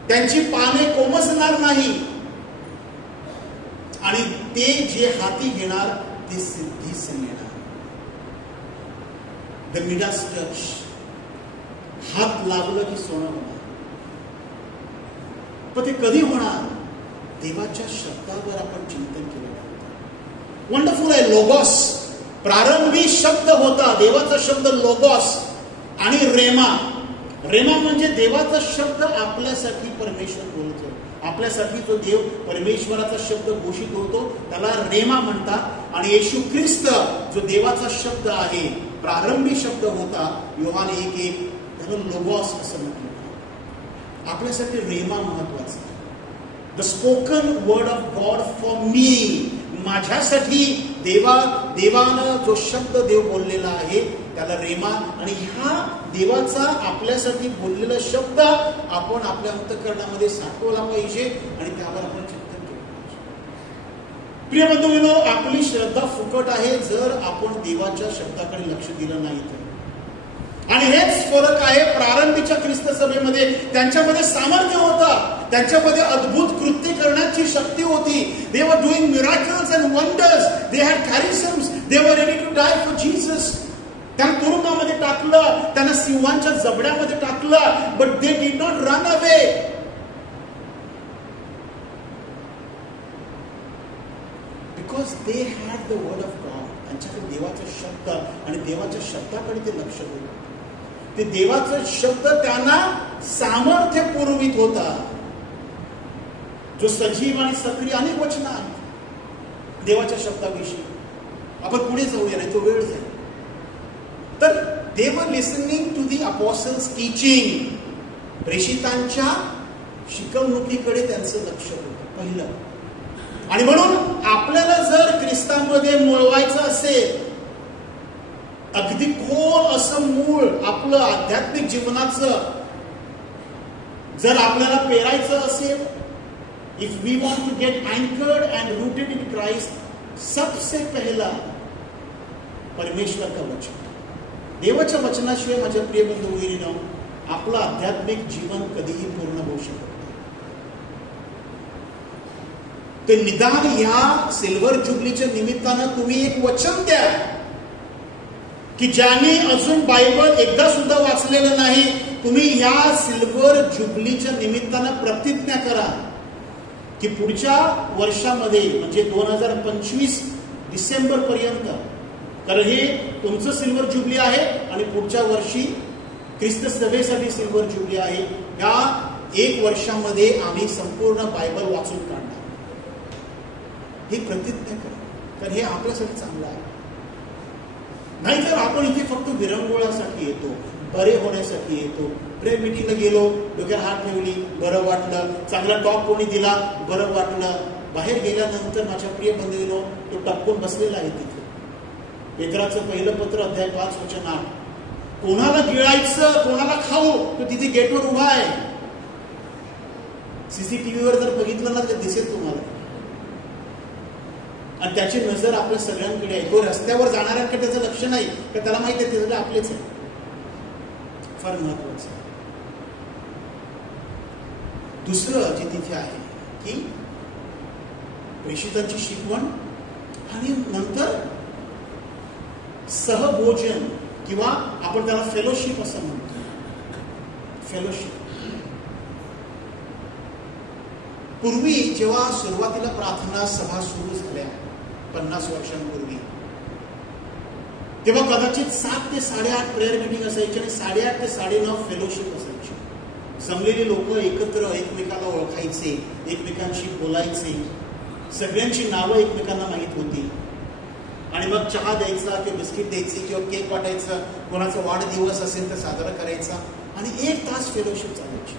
त्यांची पाने कोमसणार नाही आणि ते जे हाती घेणार ते सिद्धीस येणार. द मिडास टच, हात लागलं की सोनं होणार. पण ते कधी होणार? देवाच्या शब्दावर आपण चिंतन केलं. वंडरफुल आहे लोगॉस. प्रारंभी शब्द होता, देवाचा शब्द लोगॉस. आणि रेमा. रेमा म्हणजे देवाचा शब्द आपल्यासाठी परमेश्वर बोलतो. आपल्यासाठी जो देव परमेश्वराचा शब्द घोषित होतो त्याला रेमा म्हणतात. आणि येशू ख्रिस्त जो देवाचा शब्द आहे, प्रारंभी शब्द होता, योहान 1:1, त्याला लोगॉस असं म्हटलं. आपल्यासाठी रेमा महत्वाचा. The spoken word of God for me. माझ्यासाठी देवानं जो शब्द देव बोललेला आहे त्याला रेमा. आणि ह्या देवाचा आपल्यासाठी बोललेला शब्द आपण आपल्या अंतःकरणामध्ये साठवला पाहिजे आणि त्यावर आपण चिंतन केलं पाहिजे. प्रिय बंधूंनो, आपली श्रद्धा फुकट आहे जर आपण देवाच्या शब्दाकडे लक्ष दिलं नाही तर. आणि हेच फरक आहे प्रारंभीच्या ख्रिस्त सभेमध्ये. त्यांच्यामध्ये सामर्थ्य होतं, त्यांच्यामध्ये अद्भुत कृत्य करण्याची शक्ती होती. They were doing miracles and wonders. They had charisms. They were ready to die for Jesus. त्यांना तुरुंगामध्ये टाकलं, त्यांना सिंहांच्या जबड्यामध्ये टाकलं, but they did not run away. Because they had the word of God. त्यांच्याकडे देवाचा शब्द आणि देवाच्या शब्दाकडे ते लक्ष देत. ते देवाचा शब्द त्यांना सामर्थ्य पुरवित होता. जो सजीव आणि सक्रिय अनेक वचनं आहेत देवाच्या शब्दाविषयी. आपण पुढे जाऊया, नाही तो वेळ जाईल. तर they were listening to the apostles teaching. प्रेषितांच्या शिकवणुकीकडे त्यांचं लक्ष होतं पहिलं. आणि म्हणून आपल्याला जर ख्रिस्तामध्ये मुळवायचं असेल, अगदी खोल असं मूळ आपलं आध्यात्मिक जीवनाचं जर आपल्याला पेरायचं असेल, if we want to get anchored and rooted in Christ, सबसे पहला परमेश्वर का वचन. देवाच्या वचनाशिवाय माझ्या प्रिय बंधू भगिनींनो आपलं आध्यात्मिक जीवन कधीही पूर्ण होऊ शकत नाही. ते निदान ह्या सिल्वर जुबलीच्या निमित्तानं तुम्ही एक वचन द्या की ज्याने अजून बायबल एकदा सुद्धा वाचलेलं नाही, तुम्ही ह्या सिल्वर जुबलीच्या निमित्तानं प्रतिज्ञा करा की पुढच्या वर्षामध्ये म्हणजे 2025 डिसेंबर पर्यंत, कारण हे तुमचं सिल्वर जुबली आहे आणि पुढच्या वर्षी ख्रिस्त सभेसाठी सिल्वर जुबली आहे, या 1 वर्षामध्ये आम्ही संपूर्ण बायबल वाचून काढणार. ही प्रतिज्ञा करा, कारण हे आपल्यासाठी चांगलं आहे. नाहीतर आपण इथे फक्त विरंगुळासाठी येतो, बरे होण्यासाठी येतो. प्रेयर मिटिंगला गेलो, डोक्याला हात ठेवली, बरं वाटलं, चांगला टॉक कोणी दिला, बरं वाटलं. बाहेर गेल्यानंतर माझ्या प्रिय बंधूंनो तो टपकून बसलेला आहे तिथे. पेत्राचं पहिलं पत्र अध्याय 5 वचन 8. कोणाला गिळायचं, कोणाला खाऊ, तो तिथे गेटवर उभा आहे. सीसीटीव्हीवर जर बघितलं ना तर दिसेल तुम्हाला. आणि त्याची नजर आपल्या सगळ्यांकडे आहे. तो रस्त्यावर जाणाऱ्यांकडे त्याचं लक्ष नाही, तर त्याला माहिती आहे ते सगळं आपलेच आहे. फार महत्वाचं. दुसरं जे तिथे आहे की प्रेषितांची शिकवण आणि नंतर सहभोजन किंवा आपण त्याला फेलोशिप असं म्हणतो. फेलोशिप. पूर्वी जेव्हा सुरुवातीला प्रार्थना सभा सुरू झाल्या 50 वर्षांपूर्वी, तेव्हा कदाचित 7 ते 8:30 प्रेयर मिटिंग असायची आणि 8:30 ते 9:30 फेलोशिप असायची. जमलेले लोक एकत्र एकमेकाला ओळखायचे, एकमेकांशी बोलायचे, सगळ्यांची नावं एकमेकांना माहीत होती. आणि मग चहा द्यायचा किंवा बिस्किट द्यायची किंवा केक वाटायचा, कोणाचा वाढदिवस असेल तर साजरा करायचा आणि 1 तास फेलोशिप चालायची.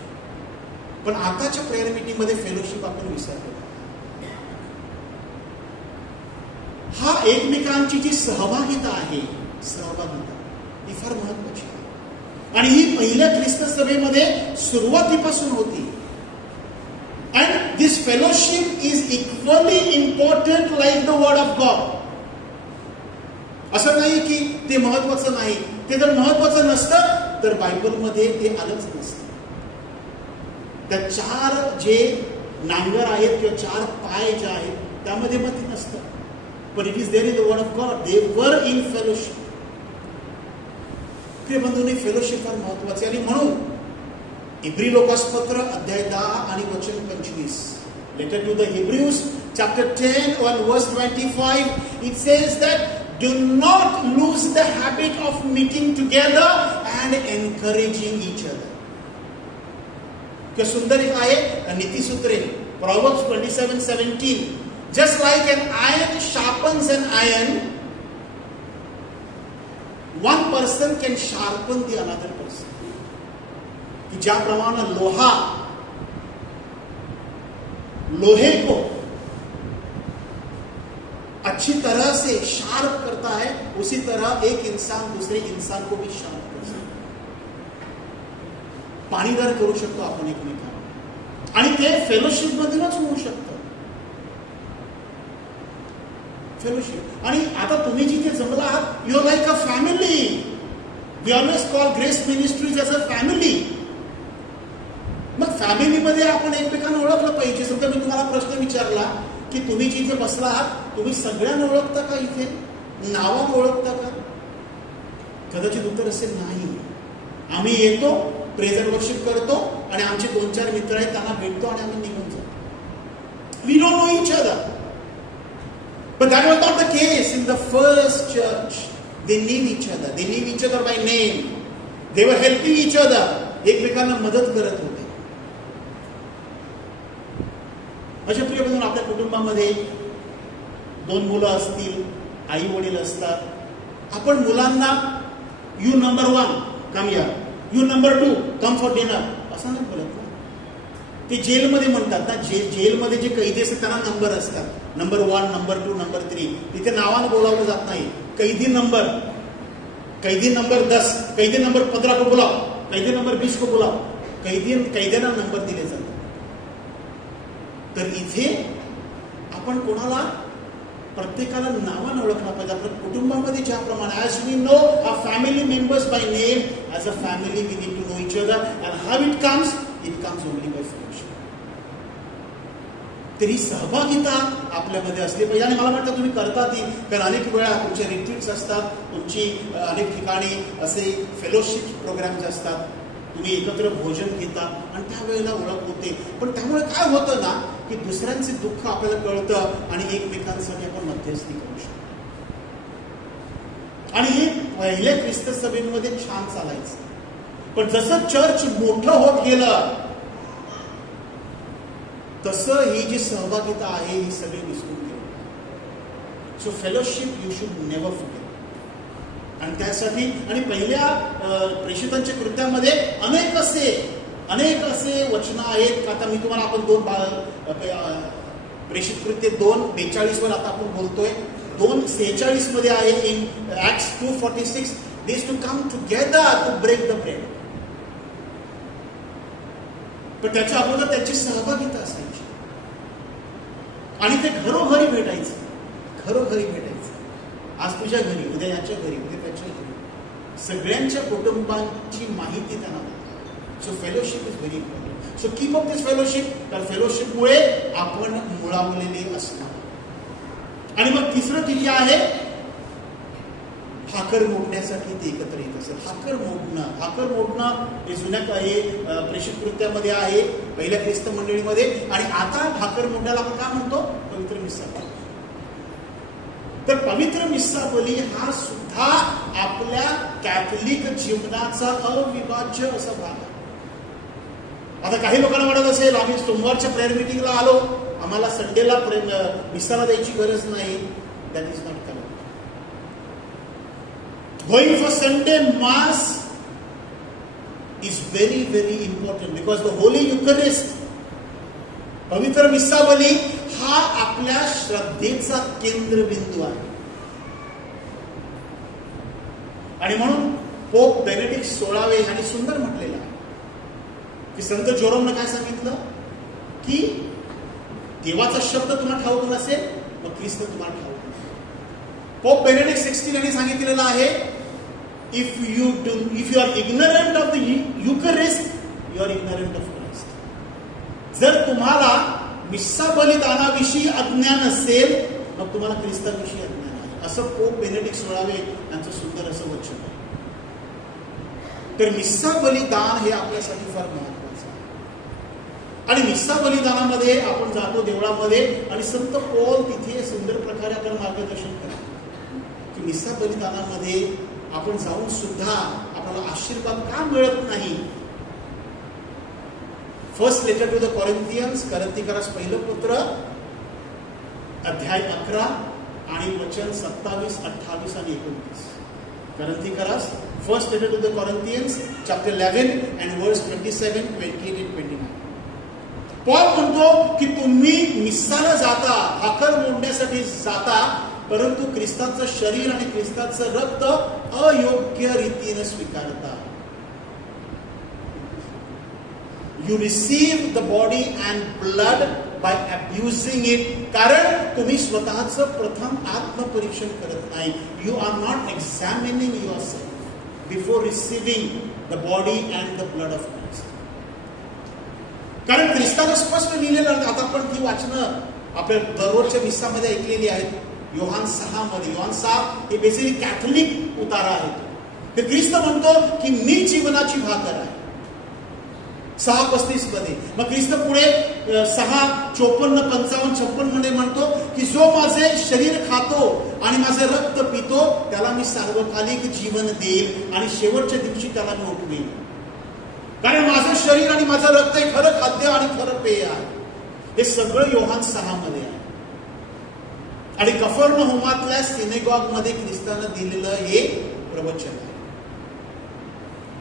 पण आताच्या प्रेयर मीटिंग मध्ये फेलोशिप आपण विसरलो. हा एकमेकांची जी सहभागिता आहे, सहभागिता ही फार महत्वाची आहे आणि ही पहिल्या ख्रिस्त सभेमध्ये सुरुवातीपासून होती. And this fellowship is equally important like the word of God. असं नाही की ते महत्वाचं नाही. ते जर महत्वाचं नसतं तर बायबलमध्ये ते आलंच नसतं. त्या 4 जे नांगर आहेत किंवा 4 पाय जे आहेत त्यामध्ये मग ते नसतं. पण it is there in the word of God. They were in fellowship. प्रिय बंधूंनी, फेलोशिप फार महत्वाचे. आणि म्हणून इब्री लोकासपत्र अध्याय 10 आणि वचन 25, letter to the Hebrews chapter 10 and verse 25, it says that do not lose the habit of meeting together and encouraging each other. क्या सुंदर एक आहे नीतिसूत्रे, Proverbs 27:17, just like an iron sharpens an iron, one person can sharpen the another person. कि ज्याप्रमाणे लोहा लोहे को अच्छी तरह से शार्प करता है, उसी तरह एक इंसान दूसरे इंसान को भी शार्प कर सकता है. पाणीदार करू शकतो आपण एकमेकांना. आणि ते फेलोशिप मधूनच होऊ शकतं. फेलोशिप. आणि आता तुम्ही जिथे जमला आहात, you are like a family. We always call Grace Ministries as a family. मग फॅमिलीमध्ये आपण एकमेकांना ओळखलं पाहिजे. समजा मी तुम्हाला प्रश्न विचारला की तुम्ही जिथे बसला आहात, तुम्ही सगळ्यांना ओळखता का? इथे नावानं ओळखता का? कदाचित उत्तर असेल नाही. आम्ही येतो, प्रेज अँड वर्शिप करतो आणि आमचे 2-4 मित्र आहेत त्यांना भेटतो आणि आम्ही निघून जातो. We don't know each other. But that was not the case in the first church. They need each other. They need each other by name. They were helping each other. एकमेकांना मदत करत होते. माझ्या प्रिय बंधूंनो, आपल्या कुटुंबामध्ये 2 मुलं असतील, आई वडील असतात. आपण मुलांना यू नंबर 1 कम या, you number 2 come for dinner असं नाही बोलत ना. ते जेलमध्ये म्हणतात ना, जेलमध्ये जे कैदी असतात त्यांना नंबर असतात. Number 1, number 2, number 3. तिथे नावानं बोलावलं जात नाही. कैदी नंबर 10, कैदी नंबर 15 को बुलाव, कैदी नंबर 20 को बुलाव. कैद्यांना नंबर दिले जातात. तर इथे आपण कोणाला प्रत्येकाला नावानं ओळखला पाहिजे. आपल्या कुटुंबामध्ये ज्याप्रमाणे as we know our family members by name, as a family we need to know each other. And how it comes only by fellowship. तर ही सहभागिता आपल्यामध्ये असली पाहिजे. आणि मला वाटतं तुम्ही करता ती, कारण अनेक वेळा तुमचे रिट्रीट्स असतात, तुमची अनेक ठिकाणी असे फेलोशिप प्रोग्राम्स असतात, तुम्ही एकत्र भोजन घेता आणि त्यावेळेला ओळख होते. पण त्यामुळे काय होतं ना, की दुसऱ्यांचे दुःख आपल्याला कळतं आणि एकमेकांसाठी आपण मध्यस्थी करू शकतो. आणि हे पहिल्या ख्रिस्त सभेमध्ये छान चालायचं. पण जसं चर्च मोठं होत गेलं तसं ही जी सहभागिता आहे ही सगळी विसरून गेली. So fellowship you should never forget. आणि त्यासाठी आणि पहिल्या प्रेषितांच्या कृत्यामध्ये अनेक असे वचनं आहेत. आता मी तुम्हाला आपण 2 प्रेषित कृत्य 2:42 वर आता आपण बोलतोय. 2:46 मध्ये आहे in Acts 2:46, they used to come together to break the bread. पण त्याच्या अगोदर त्याची सहभागिता असायची आणि ते घरोघरी भेटायचं. आज तुझ्या घरी, उद्या याच्या घरी, उद्या त्याच्या घरी, सगळ्यांच्या कुटुंबांची माहिती त्यांना. So fellowship is very important. So keep up this fellowship. कारण फेलोशिपमुळे आपण मुळावलेले असणार. आणि मग तिसरं किती आहे, हाकर मोडण्यासाठी ते एकत्र येत असेल. हाकर मोडणं हे जुन्या काही प्रेषित कृत्यामध्ये आहे, पहिल्या ख्रिस्त मंडळीमध्ये. आणि आता हाकर मोडण्याला आपण काय म्हणतो, पवित्र मिस्सा बली. तर पवित्र मिस्सा बली हा सुद्धा आपल्या कॅथलिक जीवनाचा अविभाज्य असा भाग आहे. आता काही लोकांना वाटत असेल आम्ही सोमवारच्या प्रेयर मिटिंगला आलो, आम्हाला संडेला मिस्साला द्यायची गरज नाही. That is not correct. Going for Sunday Mass is very, very important because the Holy Eucharist, पवित्र मिस्सा बली हा आपल्या श्रद्धेचा केंद्रबिंदू आहे. आणि म्हणून पोप बेनेडिक्ट 16वे यांनी सुंदर म्हटलेलं आहे की संत जोरोमनं काय सांगितलं की देवाचा शब्द तुम्हाला ठाऊक नसेल मग ख्रिस्त तुम्हाला ठाऊक नसेल. पोप बेनेडिक्ट 16 यांनी सांगितलेलं आहे if you are ignorant of the Eucharist, you are ignorant of Christ. जर तुम्हाला मिस्सा बलिदानाविषयी अज्ञान असेल मग तुम्हाला ख्रिस्ताविषयी अज्ञान आहे, असं पोप बेनेडिक्ट 16 यांचं सुंदर असं वचन आहे. तर मिस्सा बलिदान हे आपल्यासाठी फार महत्वाचं आहे. आणि मिस्सा बलिदानामध्ये आपण जातो देवळामध्ये आणि संत पौल तिथे सुंदर प्रकारे आपल्याला मार्गदर्शन करतो की मिस्सा बलिदानामध्ये आपण जाऊन सुद्धा आपल्याला आशीर्वाद का मिळत नाही. फर्स्ट लेटर टू द कॉरिंथियन्स, करंथीकरास पहिलं पत्र अध्याय 11 आणि वचन 27, 28 आणि 29. करंथीकरास first letter to the Corinthians chapter 11 and verse 27, 28 and 29. Paul म्हणतो की तुम्ही मिस्साला जाता, भाकर मोडण्यासाठी जाता, परंतु ख्रिस्ताचं शरीर आणि ख्रिस्ताचं रक्त अयोग्य रीतीने स्वीकारता. You receive the body and blood by abusing it. कारण तुम्ही स्वतःचं प्रथम आत्मपरीक्षण करत नाही. You are not examining yourself before receiving the body and the blood of Christ. कारण ख्रिस्तानं स्पष्ट लिहिलेलं, आता आपण ती वाचनं आपल्या दररोजच्या मिस्सामध्ये ऐकलेली आहेत. योहान 6 मध्ये, योहान 6 हे बेसिकली कॅथलिक उतारा आहे. ते ख्रिस्त म्हणतो की मी जीवनाची भाकर आहे 6:35 मध्ये. मग ख्रिस्त पुढे 6:54, 55, 56 मध्ये म्हणतो की जो माझे शरीर खातो आणि माझे रक्त पितो त्याला मी सार्वकालिक जीवन देईल आणि शेवटच्या दिवशी त्याला मी उठवेन. कारण माझं शरीर आणि माझं रक्त हे खरं खाद्य आणि खरं पेय आहे. हे सगळं योहान 6 मध्ये आहे. आणि कफरनहूमातल्या सिनेगॉग मध्ये ख्रिस्तानं दिलेलं हे प्रवचन आहे.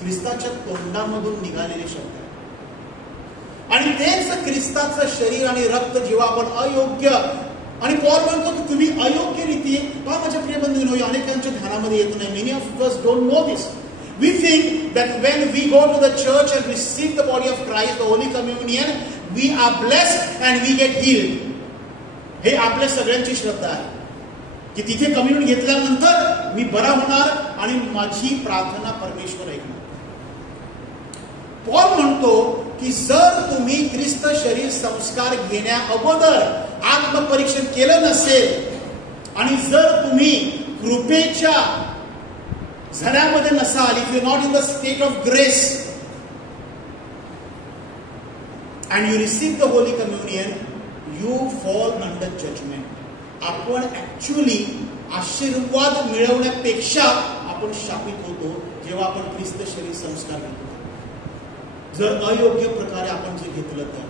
ख्रिस्ताच्या तोंडामधून निघालेले शब्द. आणि तेच ख्रिस्ताचं शरीर आणि रक्त जेव्हा आपण अयोग्य, आणि पॉल म्हणतो की तुम्ही अयोग्य रीती, पहा माझ्या प्रिय बंधूंनो, अनेकांच्या ध्यानामध्ये येत नाही. Many of us don't know this. We think that when we go to the church and receive the body of Christ, the Holy Communion, we are blessed and we get healed. हे आपल्या सगळ्यांची श्रद्धा आहे की तिथे कम्युनियन घेतल्यानंतर मी बरा होणार आणि माझी प्रार्थना परमेश्वर ऐकणार. पॉल म्हणतो की जर तुम्ही ख्रिस्त शरीर संस्कार घेण्या अगोदर आत्मपरीक्षण केलं नसेल आणि जर तुम्ही कृपेच्या झऱ्यामध्ये नसाल, if you not in the state of grace and you receive the holy communion, you fall under judgement. आपण ऍक्च्युअली आशीर्वाद मिळवण्यापेक्षा आपण शापित होतो जेव्हा आपण ख्रिस्त शरीर संस्कार घेतो. जर अयोग्य प्रकारे आपण जे घेतलं तर,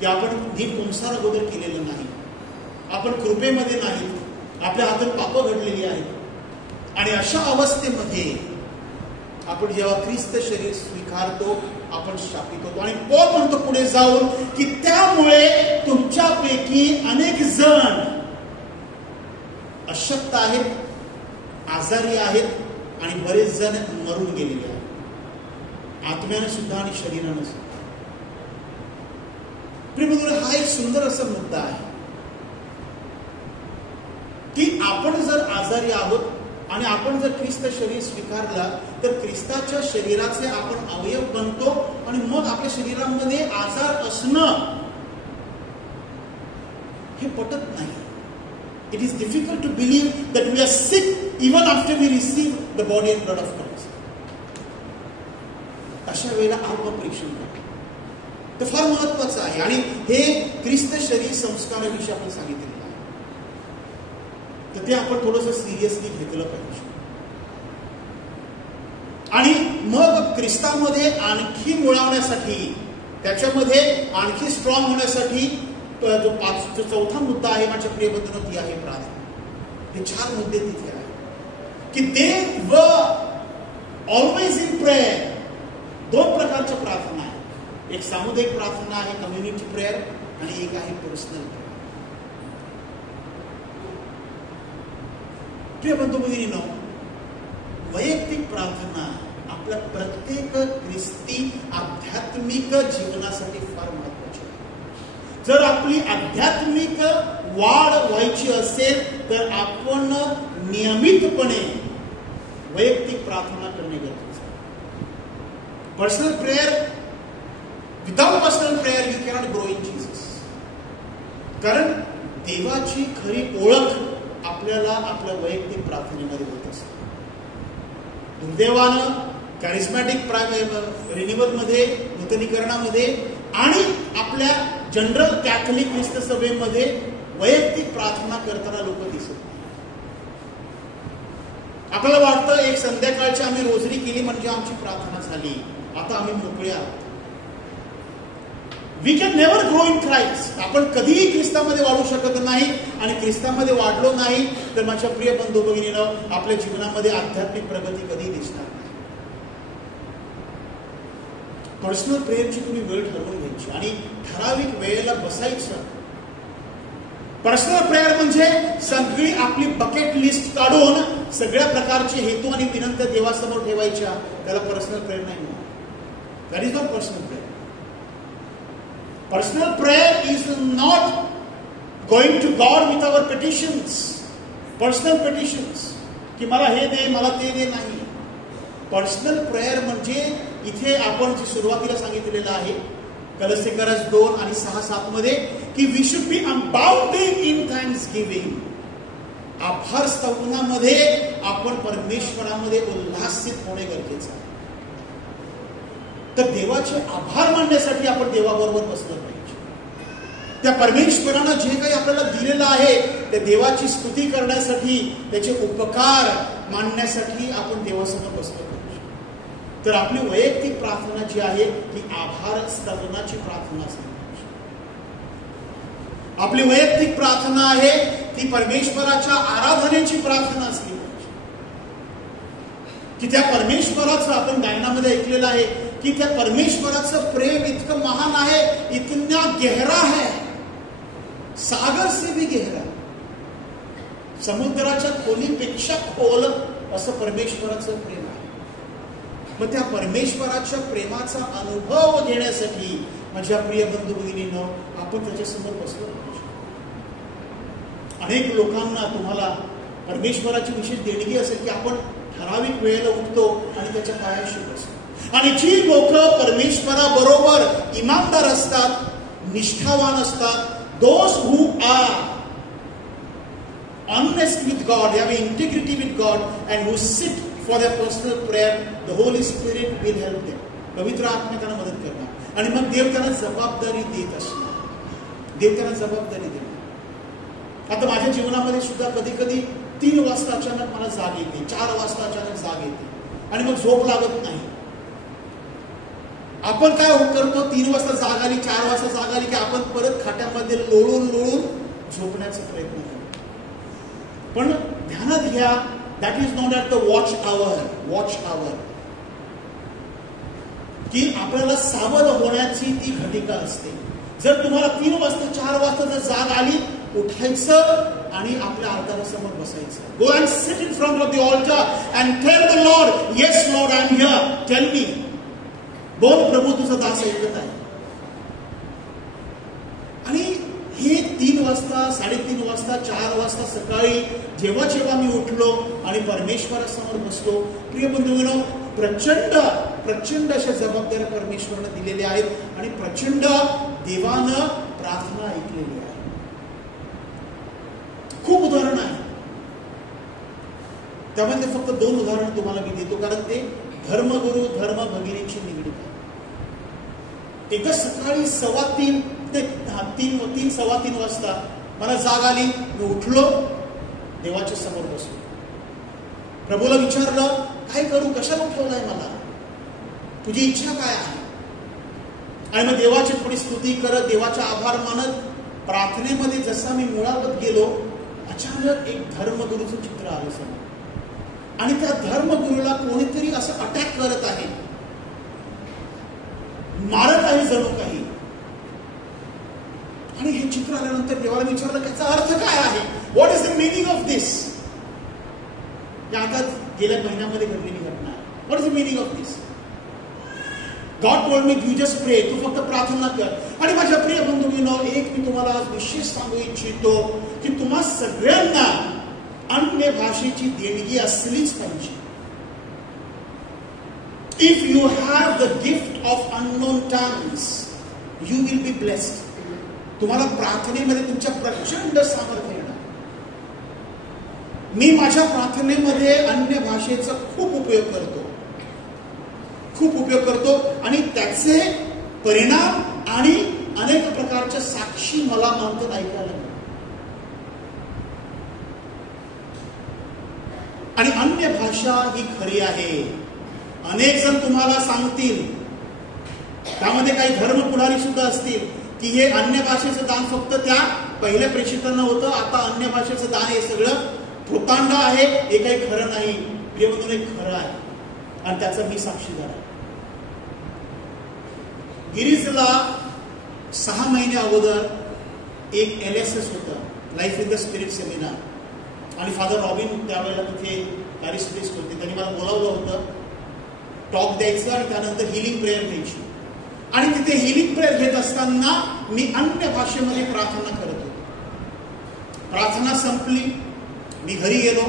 की आपण नीट संसार अगोदर केलेलं नाही, आपण कृपेमध्ये नाही, आपल्या हातून पापं घडलेली आहेत, आणि अशा अवस्थेमध्ये आपण जेव्हा ख्रिस्त शरीर स्वीकारतो आपण शापित होतो. आणि पौल म्हणतो पुढे जाऊन की त्यामुळे तुमच्यापैकी अनेक जण अशक्त आहेत, आजारी आहेत आणि बरेच जण मरून गेलेले आहेत, आत्म्याने सुद्धा आणि शरीराने सुद्धा. प्रिय, हा एक सुंदर असा मुद्दा आहे की आपण जर आजारी आहोत आणि आपण जर ख्रिस्त शरीर स्वीकारला तर ख्रिस्ताच्या शरीराचे आपण अवयव बनतो आणि मग आपल्या शरीरामध्ये आजार असणं हे पटत नाही. It is difficult to believe that we are sick even after we receive the body and blood of Christ. अशा वेळेला आत्मपरीक्षण करणं ते फार महत्वाचं आहे. आणि हे ख्रिस्त शरीर संस्काराविषयी आपण सांगितलेलं आहे, तर ते आपण थोडंसं सिरियसली घेतलं पाहिजे. आणि मग ख्रिस्तामध्ये आणखी मुळावण्यासाठी, त्याच्यामध्ये आणखी स्ट्रॉंग होण्यासाठी जो चौथा मुद्दा आहे माझ्या प्रिय बंधूंनो, ती आहे प्रार्थना. हे 4 मुद्दे तिथे आहेत की दे वर ऑलवेज इन प्रेयर. 2 प्रकारच्या प्रार्थना आहेत. एक सामुदायिक प्रार्थना आहे, कम्युनिटी प्रेयर, आणि एक आहे पर्सनल प्रेयर. प्रिय बंधू भगिनींनो, वैयक्तिक प्रार्थना आपल्या प्रत्येक ख्रिस्ती आध्यात्मिक जीवनासाठी फार महत्वाची आहे. जर आपली आध्यात्मिक वाढ व्हायची असेल तर आपण नियमितपणे वैयक्तिक प्रार्थना करणे गरजेचे आहे. Personal prayer without personal prayer you cannot grow in Jesus. कारण देवाची खरी ओळख आपल्याला आपल्या वैयक्तिक प्रार्थनेमध्ये होत असते. दुर्दैवानं कॅरिस्मॅटिक रिन्युअलमध्ये, नूतनीकरणामध्ये आणि आपल्या जनरल कॅथलिक ख्रिस्त सभेमध्ये वैयक्तिक प्रार्थना करताना लोक दिसत नाही. आपल्याला वाटतं एक संध्याकाळची आम्ही रोजरी केली म्हणजे आमची प्रार्थना झाली, आता आम्ही मोकळे आहोत. We can never grow in Christ. आपण कधीही ख्रिस्तामध्ये वाढू शकत नाही आणि ख्रिस्तामध्ये वाढलो नाही तर माझ्या प्रिय बंधू भगिनीनं आपल्या जीवनामध्ये आध्यात्मिक प्रगती कधी दिसणार नाही. पर्सनल प्रेयरची तुम्ही वेळ ठरवून घ्यायची आणि ठराविक वेळेला बसायचं. पर्सनल प्रेयर म्हणजे सगळी आपली बकेट लिस्ट काढून सगळ्या प्रकारचे हेतू आणि विनंत्या देवासमोर ठेवायच्या, त्याला पर्सनल प्रेयर नाही म्हणतात. That is not personal prayer. Personal prayer is not going to God with our petitions, personal petitions, की मला हे दे, मला ते दे, नाही. पर्सनल प्रेयर म्हणजे इथे आपण जे सुरुवातीला सांगितलेलं आहे कलस्सेकर 2 आणि 6-7 मध्ये की we should be abounding in thanksgiving. आभार स्तवनामध्ये आपण परमेश्वरामध्ये उल्हासित होणे गरजेचं आहे. तर देवाचे आभार मानण्यासाठी आपण देवाबरोबर बसलं पाहिजे. त्या परमेश्वरानं जे काही आपल्याला दिलेलं आहे त्या देवाची स्तुती करण्यासाठी, त्याचे उपकार मानण्यासाठी आपण देवासमोर बसलो पाहिजे. तर आपली वैयक्तिक प्रार्थना जी आहे ती आभार स्तवनाची प्रार्थना असते. आपली वैयक्तिक प्रार्थना आहे ती परमेश्वराच्या आराधनेची प्रार्थना असली पाहिजे. की त्या परमेश्वराचं, आपण गायनामध्ये ऐकलेलं आहे की त्या परमेश्वराचं प्रेम इतकं महान आहे, इतना गहरा है, सागर से भी गहरा, समुद्राच्या खोलीपेक्षा खोल असं परमेश्वराचं प्रेम आहे. मग त्या परमेश्वराच्या प्रेमाचा अनुभव घेण्यासाठी माझ्या प्रिय बंधू भगिनींनो आपण त्याच्यासमोर बसलो पाहिजे. अनेक लोकांना तुम्हाला परमेश्वराची विशेष देणगी असेल की आपण ठराविक वेळेला उठतो आणि त्याच्या पायाशी बसतो. आणि जी लोक परमेश्वराबरोबर इमानदार असतात, निष्ठावान असतात, those who are honest with God, they have integrity with God and who sit for their personal prayer, the Holy Spirit will help them. पवित्र आत्मा त्यांना मदत करणार आणि मग देव त्यांना जबाबदारी देत असणार. देव त्यांना जबाबदारी देणार. आता माझ्या जीवनामध्ये सुद्धा कधी कधी 3 वाजता अचानक मला जाग येते, 4 वाजता अचानक जाग येते आणि मग झोप लागत नाही. आपण काय करतो, 3 वाजता जाग आली, 4 वाजता जाग आली की आपण परत खाट्यामध्ये लोळून झोपण्याचा प्रयत्न करतो. पण ध्यानात घ्या, that is not at the watch hour, की आपल्याला सावध होण्याची ती घटिका असते. जर तुम्हाला 3 वाजता 4 वाजता जर जाग आली, उठायचं आणि आपल्या आरदारासमोर बसायचं. Go and sit in front of the altar and tell the Lord, yes Lord I am here, tell me. बोल प्रभू, तुझा दास ऐकत आहे. आणि हे 3 वाजता, 3:30 वाजता, 4 वाजता सकाळी जेव्हा मी उठलो आणि परमेश्वरासमोर बसलो, प्रिय बंधूंनो, प्रचंड अशा जबाबदाऱ्या परमेश्वरानं दिलेल्या आहेत आणि प्रचंड देवानं प्रार्थना ऐकलेली आहे. खूप उदाहरण आहे. त्यामध्ये फक्त 2 उदाहरण तुम्हाला मी देतो, कारण ते धर्मगुरू धर्म भगिनींची निगडीत आहे. एकदा सकाळी 3:15 ते 3:15 वाजता मला जाग आली. मी उठलो, देवाच्या समोर बसलो, प्रभूला विचारलं, काय करू, कशाला उठवलंय मला, तुझी इच्छा काय आहे. आणि मग देवाची थोडी स्तुती करत, देवाचा आभार मानत प्रार्थनेमध्ये जसा मी मुळावत गेलो, अचानक एक धर्मगुरूचं चित्र आलं समोर आणि त्या धर्मगुरूला कोणीतरी असं अटॅक करत आहे, मारत आहे जणू काही. आणि हे चित्र आल्यानंतर देवाला विचारलं, त्याचा अर्थ काय आहे, what is the meaning of this. आता गेल्या महिन्यामध्ये घडलेली घटना आहे. What is the meaning of this. God told me you just pray, तू फक्त प्रार्थना कर. आणि माझ्या प्रिय बंधूंनो, एक मी तुम्हाला आज विशेष सांगू इच्छितो की तुम्हा सगळ्यांना अन्य भाषेची देणगी असलीच पाहिजे. If you have the gift of unknown tongues, you will be blessed. तुम्हाला प्रार्थनेमध्ये तुमच्या प्रचंड सामर्थ्य येणार. मी माझ्या प्रार्थनेमध्ये अन्य भाषेचा खूप उपयोग करतो आणि त्याचे परिणाम आणि अनेक प्रकारच्या साक्षी मला नंतर ऐकायला मिळतात. आणि अन्य भाषा ही खरी आहे. अनेक जण तुम्हाला सांगतील, त्यामध्ये काही धर्म पुढारी सुद्धा असतील, की हे अन्य भाषेचं दान फक्त त्या पहिल्या प्रेषितांना होतं, आता अन्य भाषेचं दान हे सगळं थोतांड आहे, हे काही खरं नाही. प्रियबंधूंनो, हे खरं आहे आणि त्याचा मी साक्षीदार आहे. गिरीजला 6 महिने अगोदर एक LSS होतं, life in the spirit seminar, आणि फादर रॉबिन त्यावेळेला तिथे पॅरिस्टिस्ट होते. त्यांनी मला बोलावलं होतं टॉक द्यायचं आणि त्यानंतर हिलिंग प्रेयर घ्यायची. आणि तिथे हिलिंग प्रेयर घेत असताना मी अन्य भाषेमध्ये प्रार्थना करत होतो. प्रार्थना संपली, मी घरी गेलो.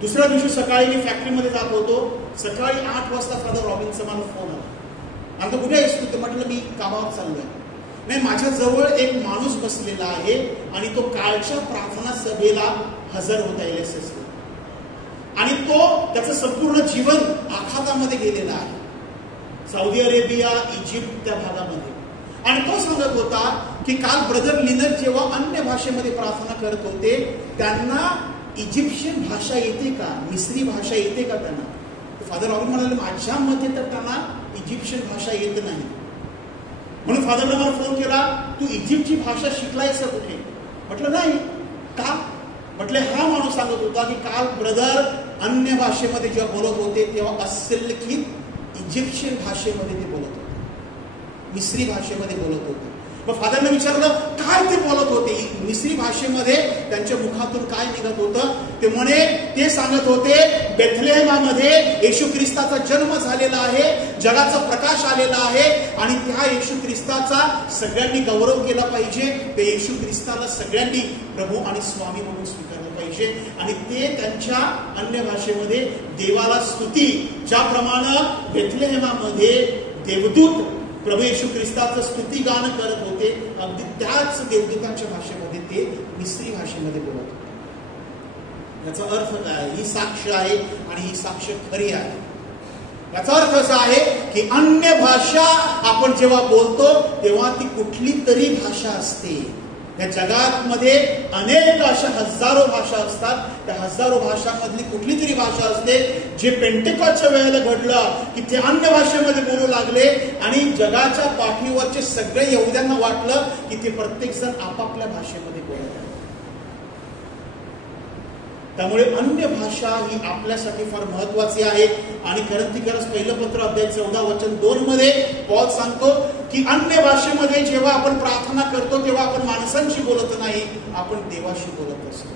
दुसऱ्या दिवशी सकाळी मी फॅक्टरीमध्ये जात होतो. सकाळी 8 वाजता फादर रॉबिनचा मला फोन आला. आणि तो कुठे आहेस तू? म्हटलं मी कामावर चाललोय. नाही, माझ्या जवळ एक माणूस बसलेला आहे आणि तो कालच्या प्रार्थना सभेला हजर होता LSS, आणि तो त्याचं संपूर्ण जीवन आखातामध्ये गेलेला आहे, सौदी अरेबिया, इजिप्त त्या भागामध्ये. आणि तो सांगत होता की काल ब्रदर लिनर जेव्हा अन्य भाषेमध्ये प्रार्थना करत होते, त्यांना इजिप्शियन भाषा येते का, मिस्री भाषा येते का त्यांना? फादर रॉबिन म्हणाले, माझ्या मते तर त्यांना इजिप्शियन भाषा येत नाही. म्हणून फादरला मला फोन केला, तू इजिप्तची भाषा शिकलायस का कुठे? म्हटलं नाही. का? म्हटले हा माणूस सांगत होता की काल ब्रदर अन्य भाषेमध्ये जेव्हा बोलत होते तेव्हा असंख्यित इजिप्शियन भाषेमध्ये ते बोलत होते, मिस्री भाषेमध्ये बोलत होते. मग फादरने विचारलं काय ते बोलत होते, मिस्री भाषेमध्ये त्यांच्या मुखातून काय निघत होतं? ते म्हणे, ते सांगत होते बेथलेहमामध्ये येशू ख्रिस्ताचा जन्म झालेला आहे, जगाचा प्रकाश आलेला आहे, आणि त्या येशू ख्रिस्ताचा सगळ्यांनी गौरव केला पाहिजे. ते येशू ख्रिस्ताला सगळ्यांनी प्रभू आणि स्वामी म्हणून स्वीकारलं पाहिजे. आणि ते त्यांच्या अन्य भाषेमध्ये देवाला स्तुती, ज्याप्रमाणे बेथलेहमामध्ये देवदूत प्रभू येशू ख्रिस्ताचं स्तुती गाणं करत होते, अगदी त्याच देवदूतांच्या भाषेमध्ये ते मिस्री भाषेमध्ये बोलत होते. याचा अर्थ काय? ही साक्ष आहे आणि ही साक्ष खरी आहे. याचा अर्थ असा आहे की अन्य भाषा आपण जेव्हा बोलतो तेव्हा ती कुठली तरी भाषा असते. या जगामध्ये अनेक अशा हजारो भाषा असतात. त्या हजारो भाषांमधली कुठली तरी भाषा असते जे पेंटेकॉस्टच्या वेळेला घडलं की ते अन्य भाषेमध्ये बोलू लागले आणि जगाच्या पाठीवरचे सगळे यहुद्यांना वाटलं की ते प्रत्येक जण आपापल्या भाषेमध्ये बोलत आहेत. त्यामुळे अन्य भाषा ही आपल्यासाठी फार महत्वाची आहे. आणि कोरिन्थियस पहिलं पत्र अध्याय 14:2 मध्ये पॉल सांगतो की अन्य भाषेमध्ये जेव्हा आपण प्रार्थना करतो तेव्हा आपण माणसांशी बोलत नाही, आपण देवाशी बोलत असतो.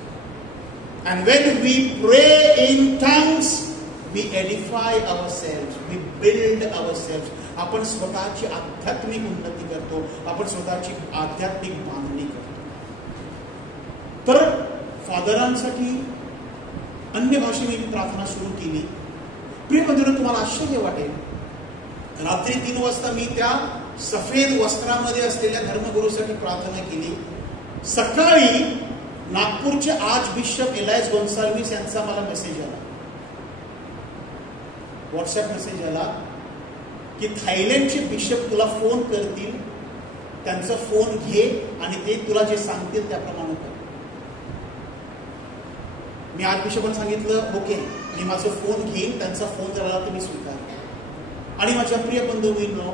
And when we pray in tongues, we edify ourselves, we build ourselves. आपण स्वतःची आध्यात्मिक उन्नती करतो, आपण स्वतःची आध्यात्मिक बांधणी करतो. तर फादरांसाठी अन्य भाषेने मी प्रार्थना सुरू केली. प्रिय बंधूंनो, तुम्हाला आश्चर्य वाटेल, रात्री 3 वाजता मी त्या सफेद वस्त्रामध्ये असलेल्या धर्मगुरूसाठी प्रार्थना केली. सकाळी नागपूरचे आर्च बिशप एलायस गोन्साल्विस यांचा मला मेसेज आला, व्हॉट्सअप मेसेज आला की थायलंडचे बिशप तुला फोन करतील, त्यांचा फोन घे आणि ते तुला जे सांगतील त्याप्रमाणे कर. मी आर्च बिशपला सांगितलं ओके, मी माझा फोन घेईन, त्यांचा फोन जर आला तर मी स्वीकार. आणि माझ्या प्रिय बंधूंनो,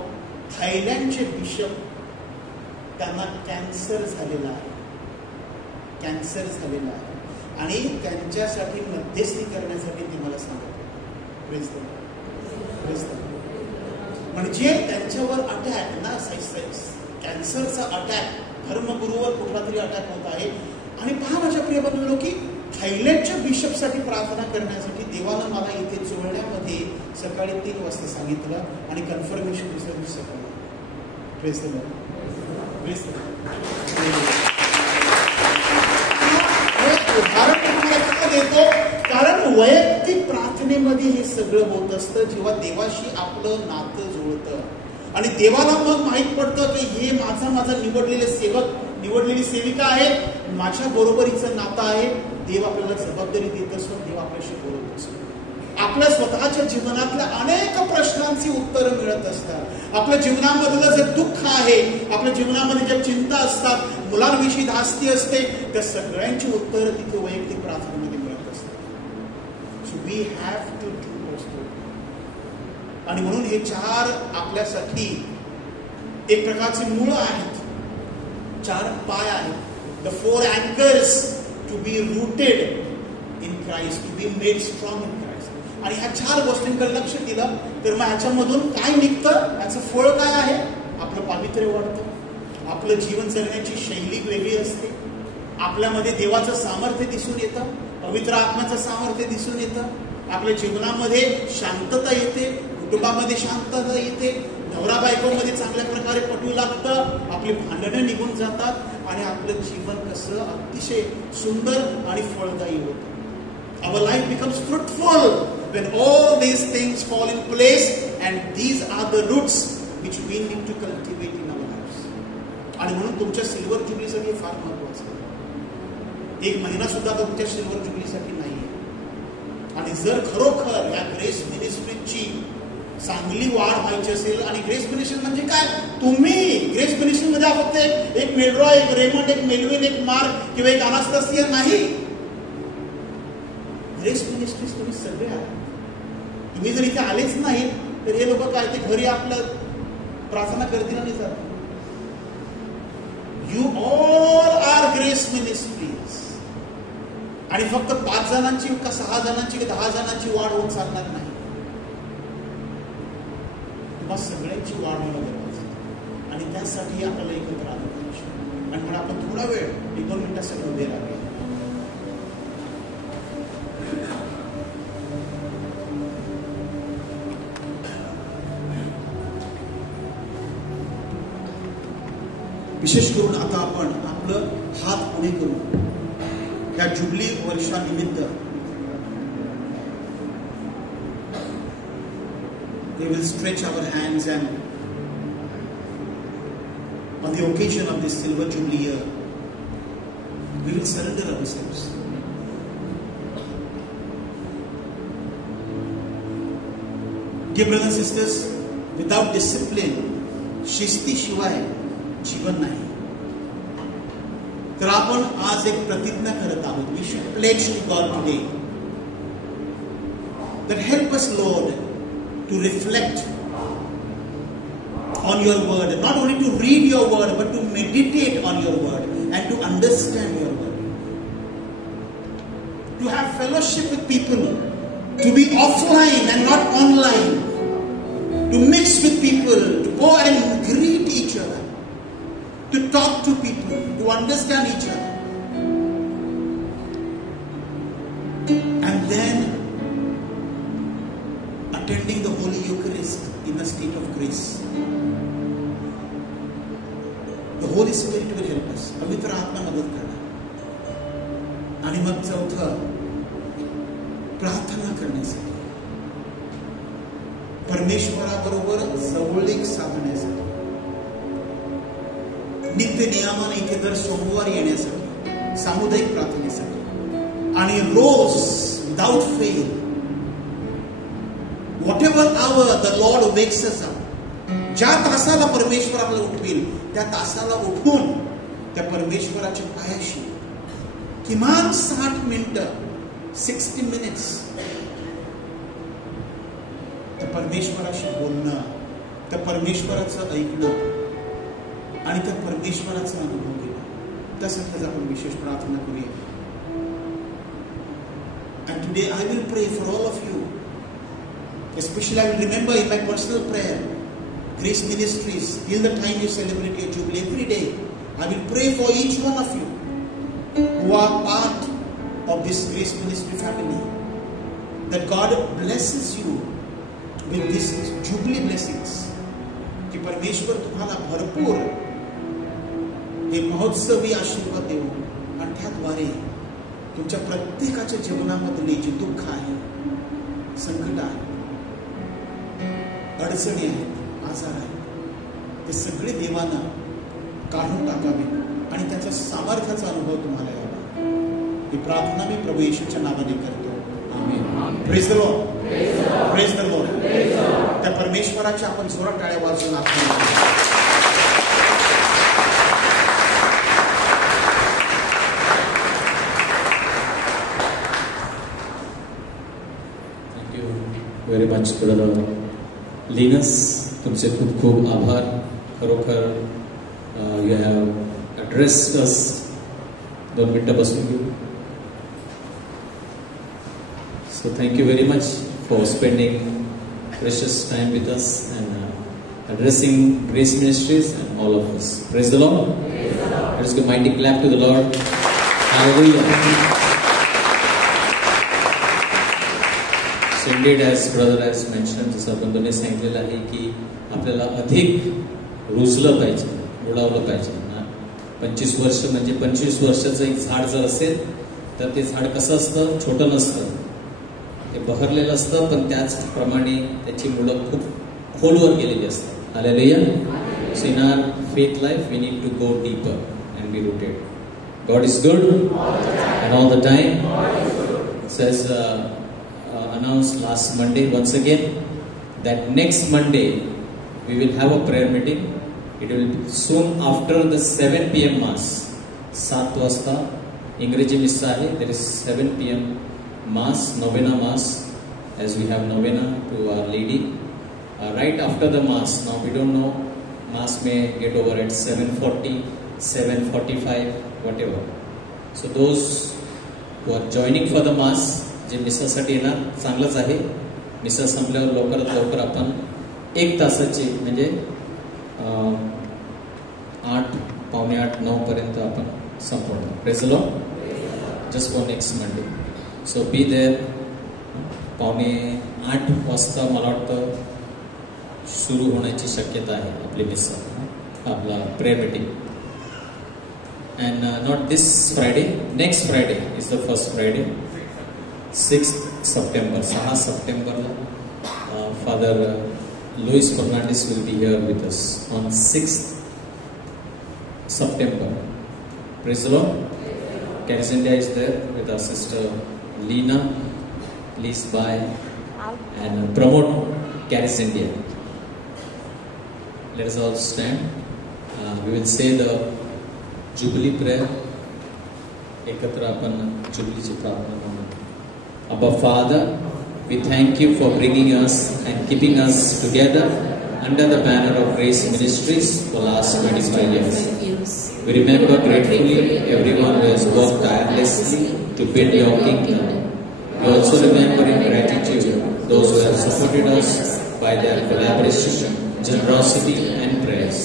थायलंडचे बिशप त्यांना कॅन्सर झालेला आहे, कॅन्सर झालेला आहे आणि त्यांच्यासाठी मध्यस्थी करण्यासाठी ते मला सांगत म्हणजे त्यांच्यावर अटॅक ना, कॅन्सरचा अटॅक, धर्मगुरूवर कुठला तरी अटॅक होत आहे. आणि पहा माझ्या प्रिय बंधूंनो की थायलंडच्या बिशपसाठी प्रार्थना करण्यासाठी देवानं मला इथे चोळण्यामध्ये सकाळी 3 वाजता सांगितलं आणि कन्फर्मेशन दुसऱ्या दिवशी सकाळी. Praise the Lord, praise the Lord. उदाहरण तुम्हाला का देतो? कारण वैयक्तिक प्रार्थनेमध्ये हे सगळं होत असतं जेव्हा देवाशी आपलं नातं जुळतं. आणि देवाला मग माहीत पडतं की हे माझा निवडलेले सेवक, निवडलेली सेविका आहे, माझ्या बरोबरीचं नातं आहे. देव आपल्याला जबाबदारी देत असतो, देव आपल्याशी बोलत असतो. आपल्या स्वतःच्या जीवनातल्या अनेक प्रश्नांची उत्तरं मिळत असतात. आपल्या जीवनामधलं जे दुःख आहे, आपल्या जीवनामध्ये ज्या चिंता असतात, मुलांविषयी धास्ती असते, त्या सगळ्यांची उत्तरं तिथे वैयक्तिक प्रार्थनेमध्ये मिळत असतात. So we have to do असतो. आणि म्हणून हे 4 आपल्यासाठी एक प्रकारचे मूळ आहेत, 4 पाय आहेत. The 4 anchors to be rooted in Christ, to be made strong in Christ. आणि ह्या 4 गोष्टींकडे लक्ष दिलं तर मग ह्याच्यामधून काय निघतं, याचं फळ काय आहे? आपलं पावित्र्य वाढतं, आपलं जीवन जगण्याची शैली वेगळी असते, आपल्यामध्ये देवाचं सामर्थ्य दिसून येतं, पवित्र आत्म्याचं सामर्थ्य दिसून येतं, आपल्या जीवनामध्ये शांतता येते, कुटुंबामध्ये शांतता येते, नवरा बायकोमध्ये चांगल्या प्रकारे पटवू लागतं, आपली भांडणं निघून जातात आणि आपलं जीवन कसं अतिशय सुंदर आणि फळदायी होतं. Our life becomes fruitful when all these things fall in place, and these are the roots which we need to cultivate in our lives. आणि म्हणून तुमच्या सिल्वर जुबलीसाठी हे फार महत्वाचं आहे. 1 महिना सुद्धा तुमच्या सिल्वर जुबलीसाठी नाहीये. आणि जर खरोखर या ग्रेस मिनिस्ट्रीची चांगली वाढ व्हायची असेल, आणि ग्रेस मिनिस्ट्री म्हणजे काय, तुम्ही ग्रेस मिनिस्ट्री मध्ये फक्त एक मेलरॉय, एक रेमंड, एक मेलविन, एक मार्क किंवा एक अनास्तासिया नाही. ग्रेस मिनिस्ट्रीज तुम्ही सगळे आहात. तुम्ही जर इथे आलेच नाही तर हे लोक काय ते घरी आपलं प्रार्थना करतील आणि जातील. You all are Grace Ministries. आणि फक्त 5 जणांची का 6 जणांची की 10 जणांची वाढ होऊन चालणार नाही. तुम्हाला सगळ्यांची वाढ होणं गरजेचं आणि त्यासाठी आपल्याला एकत्र आलं पाहिजे. आणि म्हणून आपण थोडा वेळ 1-2 मिनिटासाठी उभे राहावे. विशेष करून आता आपण आपलं हात पुढे करू या जुबली वर्षानिमित्त. We will stretch our hands, and on the occasion of this silver jubilee year, we will surrender ourselves. Dear brothers and sisters, without discipline, शिस्तीशिवाय जीवन नाही. तर आपण आज एक प्रतिज्ञा करत आहोत. We should pledge to God today that help us, Lord, to reflect on your word, not only to read your word, but to meditate on your word and to understand your word. To have fellowship with people, to be offline and not online, to mix with people, to go and greet each other, to talk to people, to understand each other. And then attending the Holy Eucharist in a state of grace. The Holy Spirit will help us. पवित्र आत्मा मदत करणार. आणि मग चौथं, प्रार्थना करण्यासाठी, परमेश्वराबरोबर जवळीक साधण्यासाठी, नित्य नियमाने इथे दर सोमवार येण्यासाठी, सामुदायिक प्रार्थनेसाठी, आणि रोज without fail, whatever hour the Lord wakes us up, ज्या तासाला परमेश्वर आपल्याला उठवेल त्या तासाला उठून त्या परमेश्वराच्या पायाशी किमान 60 मिनिटं, 60 minutes त्या परमेश्वराशी बोलणं, त्या परमेश्वराचं ऐकणं आणि त्या परमेश्वराचा अनुभव घेणं, त्यासाठीच आपण विशेष प्रार्थना करूया. And today I will pray for all of you. Especially I will remember in my personal prayer, Grace Ministries, till the time you celebrate your jubilee, every day I will pray for each one of you who are part of this Grace Ministry family, that God blesses you with these jubilee blessings, कि परमेश्वर तुम्हाला भरपूर हे महोत्सवी आशीर्वाद देऊ आणि त्याद्वारे तुमच्या प्रत्येकाच्या जीवनामधले जे दुःख आहे, संकट आहे, अडचणी आहेत, आजार आहे, ते सगळे देवानं काढून टाकावे आणि त्याचा सामर्थ्याचा अनुभव तुम्हाला यावा. ही प्रार्थना मी प्रभू येशूच्या नावाने करतो. Amen. Praise the Lord. Praise the Lord. त्या परमेश्वराच्या आपण जोरात टाळ्या वाजवून आपण व्हेरी मच ब्रदर लिनस, तुमचे खूप खूप आभार. खरोखर यू हॅव ॲड्रेस्ड अस. 2 मिनटं बसून घेऊ. So thank you very much for spending precious time with us and addressing Grace Ministries and all of us. Praise the Lord. Let's give a mighty clap to the Lord. Hallelujah. So indeed, as brother has mentioned, जसं बंधूने सांगितलेलं आहे की आपल्याला अधिक रुजलं पाहिजे, उडावलं पाहिजे. 25 वर्ष म्हणजे 25 वर्षाचं एक झाड जर असेल तर ते झाड कसं असतं? छोटं नसतं, ते बहरलेलं असतं, पण त्याचप्रमाणे त्याची मुलं खूप खोलवर गेलेली असतात. Hallelujah. So in our faith life we need to go deeper and be rooted. God is good and all the time. So as announced last Monday once again that next Monday we will have a prayer meeting. It will be soon after the 7 PM mass. 7 वाजता इंग्रजी मिस्सा आहे. There is 7 PM mass, novena mass, as we have novena to Our Lady. Right after the mass, now we don't know, mass may get over at 7:40, 7:45, whatever. So those who are joining for the mass, जे मिसासाठी येणार, चांगलंच आहे. मिसा संपल्यावर लवकरात लवकर आपण 1 तासाची म्हणजे 8, पावणे 8, 9 पर्यंत आपण संपवणार. Praise the Lord. Just for next Monday. So be there. पावणे 8 वाजता मला वाटतं सुरू होण्याची शक्यता आहे आपली मिसा, आपला prayer meeting. And not this Friday, next Friday is the first Friday. 6 September, 6 सप्टेंबरला father Louis Fernandes will be here with us on 6th September. Praise the Lord. Caris India is there with our sister Lena. Please buy and promote Caris India. Let us all stand. We will say the Jubilee prayer. एकत्र आपण जुबलीची प्रार्थना करू. Abba Father, we thank you for bringing us and keeping us together under the banner of Grace Ministries for last 25 years. We remember gratefully everyone who has worked tirelessly to build your kingdom. We also remember in gratitude those who have supported us by their collaboration, generosity and prayers.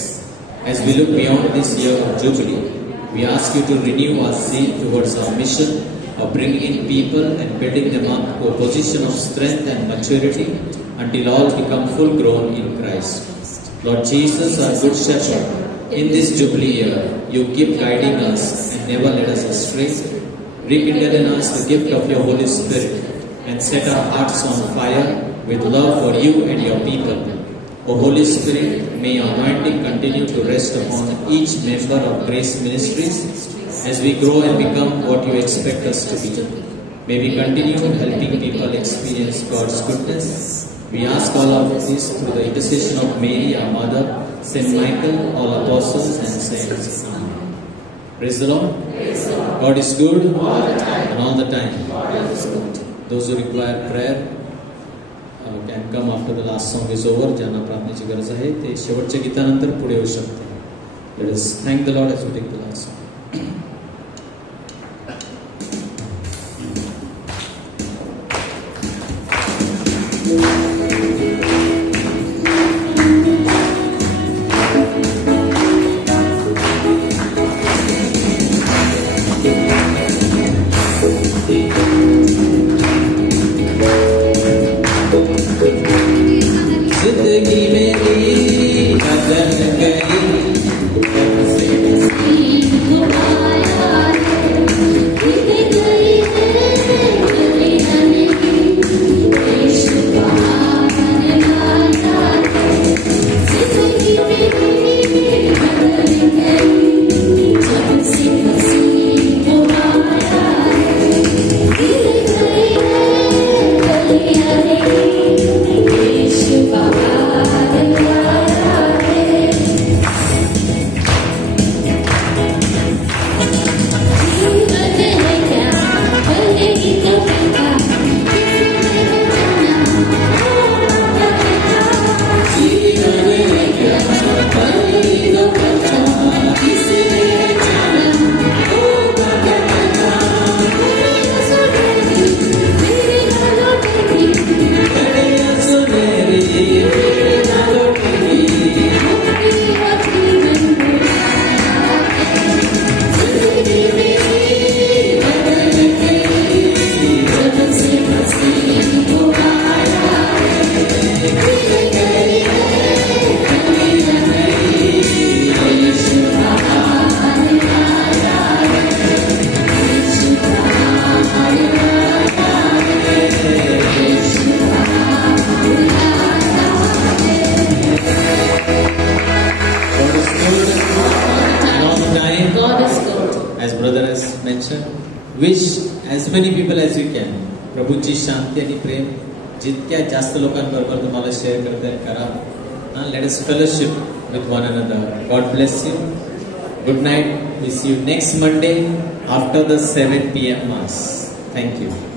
As we look beyond this year of Jubilee, we ask you to renew our zeal towards our mission of bringing in people and building them up to a position of strength and maturity until all become full grown in Christ. Lord Jesus, our good shepherd, in this Jubilee year, you keep guiding us and never let us astray. Rekindle in us the gift of your Holy Spirit and set our hearts on fire with love for you and your people. O Holy Spirit, may your anointing continue to rest upon each member of Grace Ministries as we grow and become what you expect us to be. May we continue helping people experience God's goodness. We ask all of this through the intercession of Mary, our mother, Saint Michael, all apostles and saints. Amen. Praise the Lord. God is good and all the time. Those who require prayer can come after the last song is over. ज्यांना प्रार्थनेची गरज आहे ते शेवटच्या गीतानंतर पुढे येऊ शकते. Let us thank the Lord as we take the last song. Thank you. mention. Wish as many people as you can. प्रभूची शांती आणि प्रेम जितक्या जास्त लोकांबरोबर तुम्हाला शेअर करता येईल करा. Let us fellowship with one another. God bless you. Good night. We see you next Monday after the 7 p.m. Mass. Thank you.